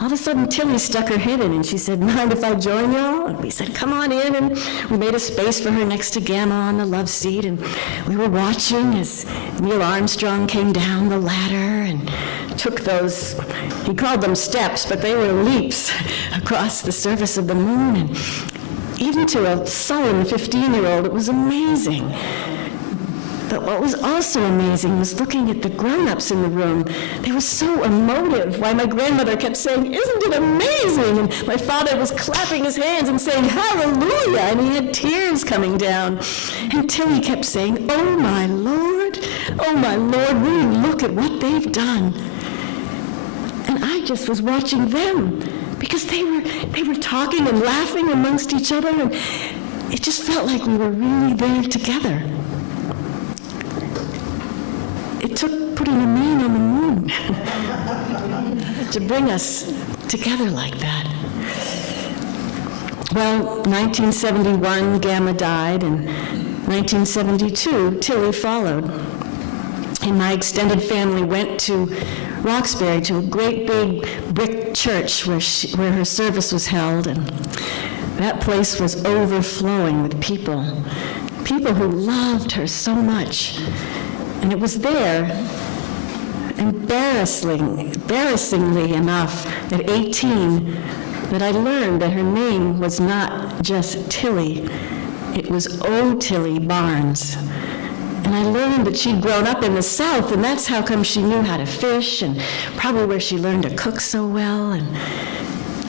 all of a sudden, Tilly stuck her head in, and she said, "Mind if I join y'all?" And we said, "Come on in," and we made a space for her next to Gamma on the love seat, and we were watching as Neil Armstrong came down the ladder and took those, he called them steps, but they were leaps across the surface of the moon, and even to a sullen 15-year-old, it was amazing. But what was also amazing was looking at the grown-ups in the room. They were so emotive. Why, my grandmother kept saying, "Isn't it amazing?" And my father was clapping his hands and saying, "Hallelujah!" And he had tears coming down. And Tilly kept saying, "Oh, my Lord, will you look at what they've done?" And I just was watching them because they were talking and laughing amongst each other, and it just felt like we were really there together. It took putting a man on the moon to bring us together like that. Well, 1971, Gamma died, and 1972, Tilly followed. And my extended family went to Roxbury, to a great big brick church where her service was held, and that place was overflowing with people who loved her so much. And it was there, and embarrassingly enough, at 18, that I learned that her name was not just Tilly, it was O. Tilly Barnes. And I learned that she'd grown up in the South, and that's how come she knew how to fish, and probably where she learned to cook so well. And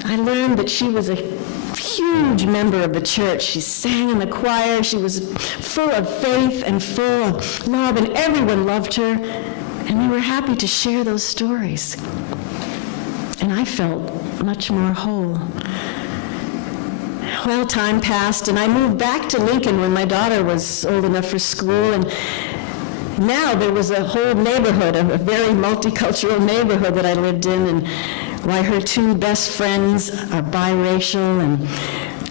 I learned that she was a huge member of the church. She sang in the choir. She was full of faith and full of love, and everyone loved her, and we were happy to share those stories. And I felt much more whole. Well, time passed, and I moved back to Lincoln when my daughter was old enough for school, and now there was a whole neighborhood, a very multicultural neighborhood that I lived in, and why her two best friends are biracial, and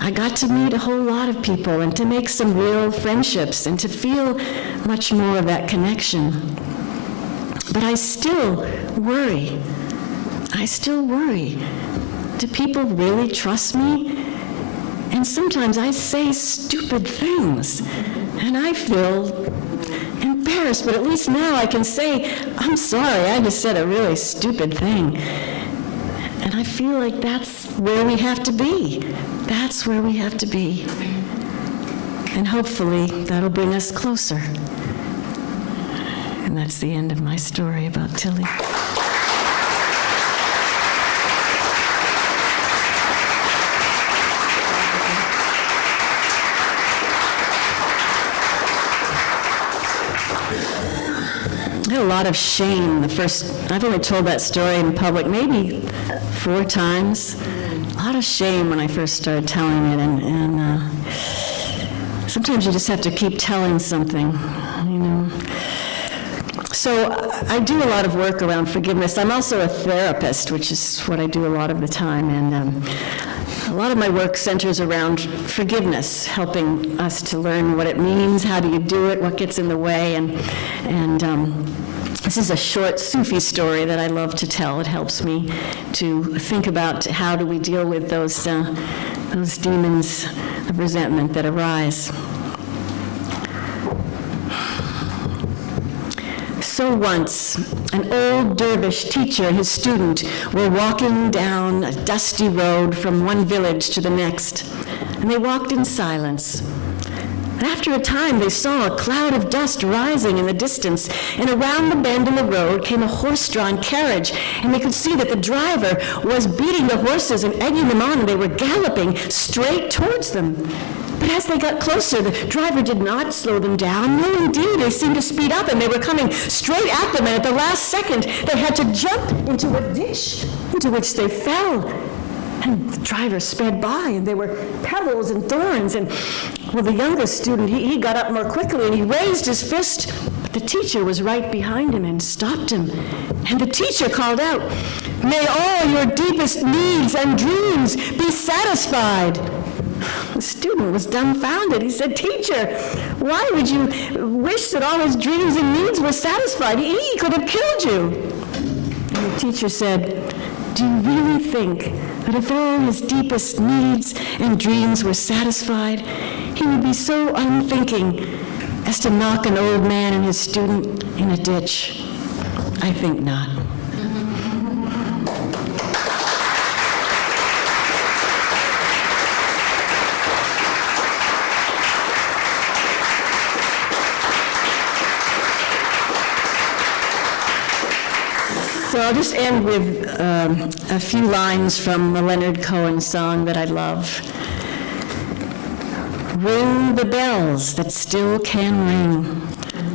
I got to meet a whole lot of people and to make some real friendships and to feel much more of that connection. But I still worry. I still worry. Do people really trust me? And sometimes I say stupid things, and I feel embarrassed, but at least now I can say, I'm sorry, I just said a really stupid thing. And I feel like that's where we have to be. That's where we have to be. And hopefully that'll bring us closer. And that's the end of my story about Tilly. I had a lot of shame. I've only told that story in public maybe 4 times. A lot of shame when I first started telling it, and sometimes you just have to keep telling something, you know. So I do a lot of work around forgiveness. I'm also a therapist, which is what I do a lot of the time, and a lot of my work centers around forgiveness, helping us to learn what it means, how do you do it, what gets in the way, and this is a short Sufi story that I love to tell. It helps me to think about how do we deal with those demons of resentment that arise. So once, an old dervish teacher and his student were walking down a dusty road from one village to the next, and they walked in silence. And after a time, they saw a cloud of dust rising in the distance, and around the bend in the road came a horse-drawn carriage, and they could see that the driver was beating the horses and egging them on, and they were galloping straight towards them. But as they got closer, the driver did not slow them down. No, indeed, they seemed to speed up, and they were coming straight at them, and at the last second, they had to jump into a ditch into which they fell. And the driver sped by, and there were pebbles and thorns, and, well, the youngest student, he got up more quickly, and he raised his fist, but the teacher was right behind him and stopped him. And the teacher called out, "May all your deepest needs and dreams be satisfied." The student was dumbfounded. He said, "Teacher, why would you wish that all his dreams and needs were satisfied? He could have killed you." And the teacher said, "Do you really think that if all his deepest needs and dreams were satisfied, he would be so unthinking as to knock an old man and his student in a ditch? I think not." So I'll just end with a few lines from the Leonard Cohen song that I love. Ring the bells that still can ring.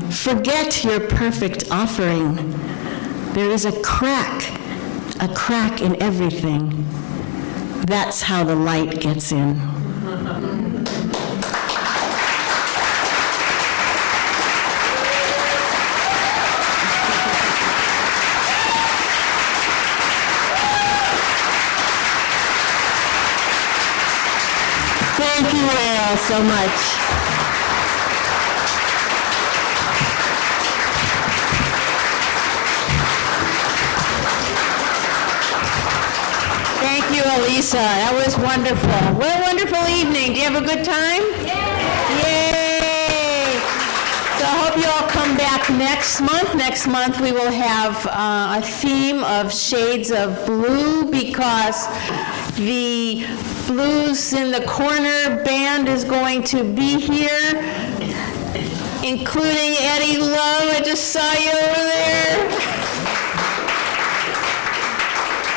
Forget your perfect offering. There is a crack in everything. That's how the light gets in. Thank you all so much. Thank you, Elisa. That was wonderful. What a wonderful evening. Do you have a good time? Yay! So I hope you all come back next month. Next month, we will have a theme of shades of blue because the Blues in the Corner band is going to be here, including Eddie Love. I just saw you over there.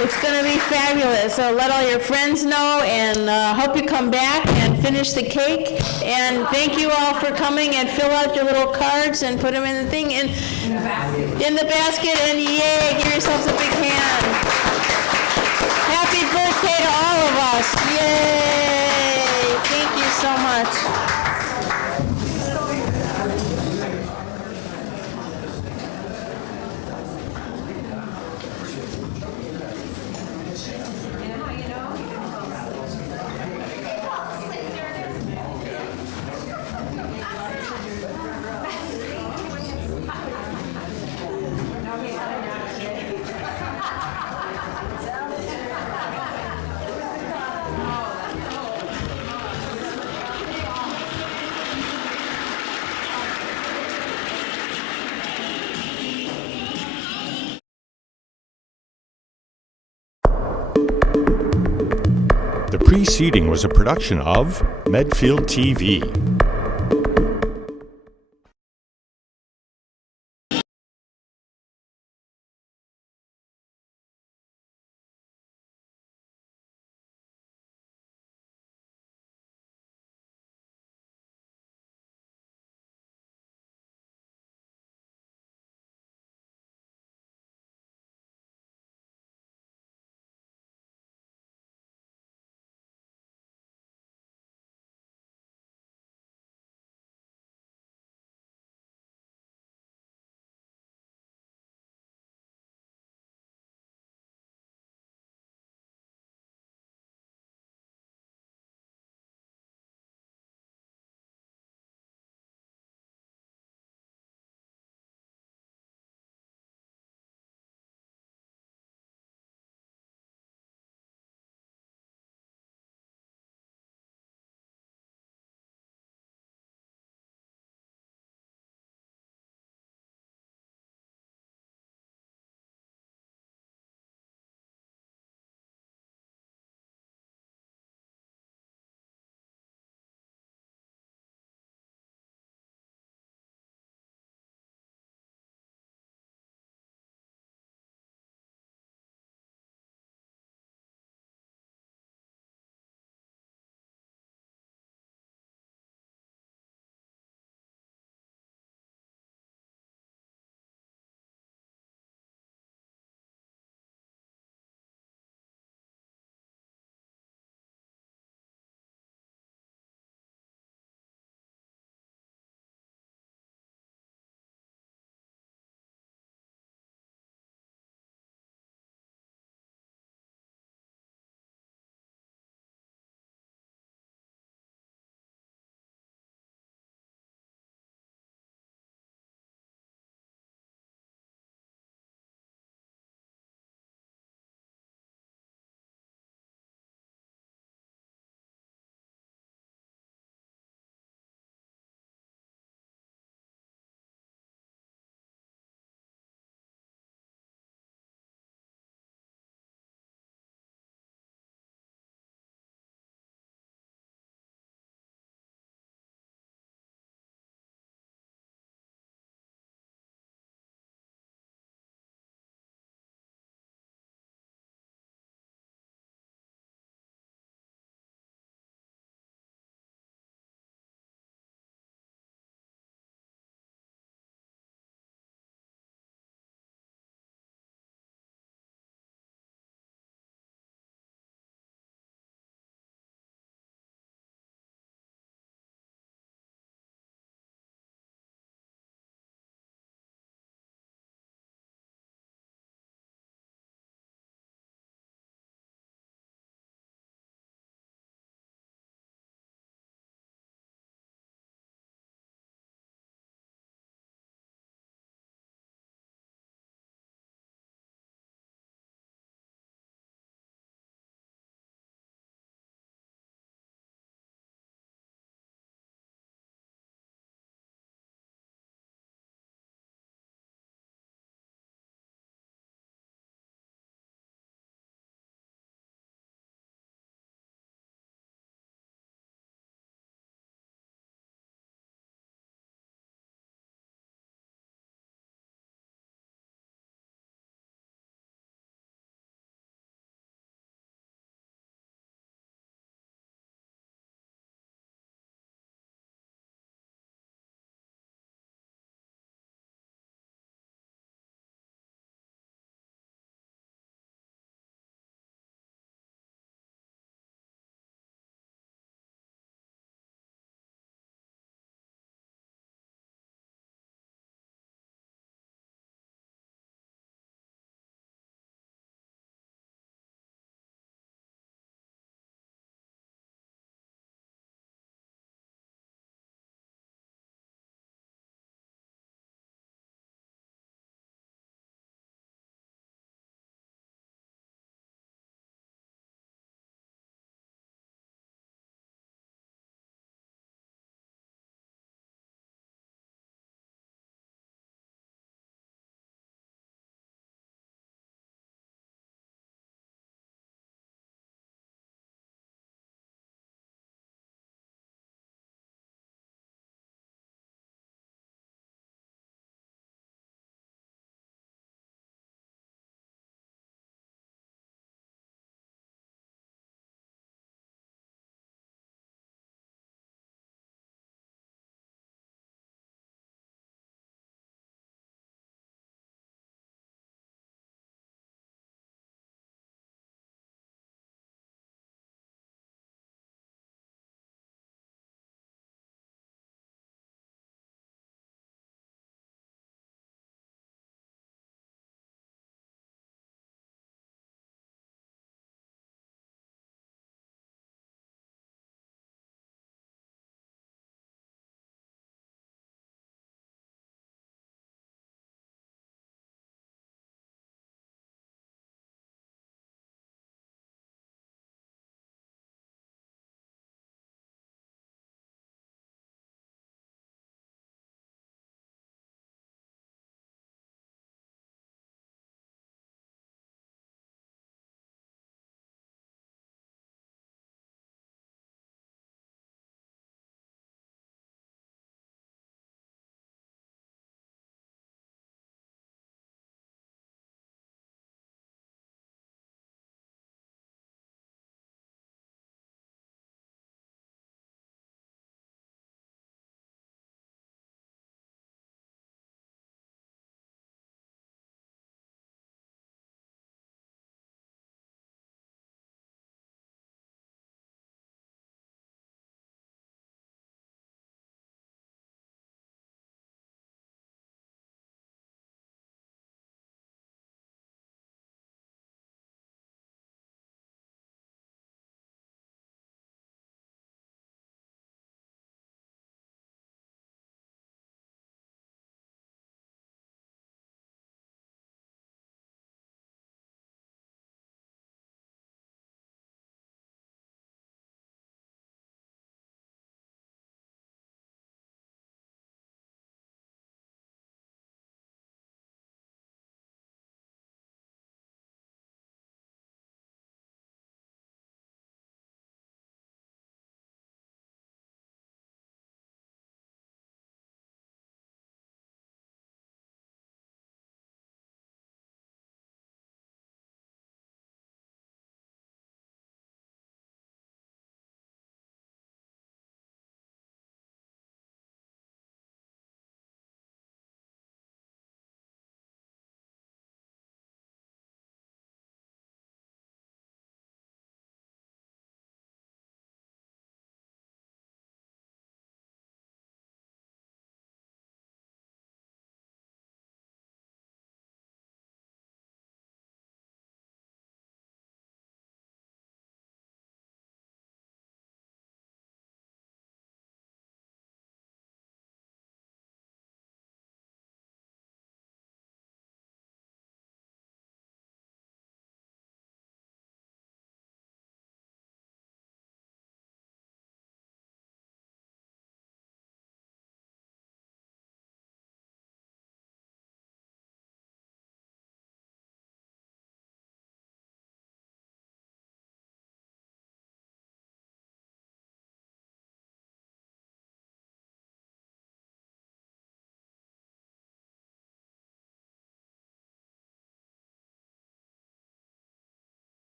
It's going to be fabulous. So let all your friends know, and hope you come back and finish the cake. And thank you all for coming, and fill out your little cards and put them in the thing, in the basket, and yay, give yourselves a big hand. Happy birthday to all of us. Yay. Thank you so much. The preceding was a production of Medfield TV.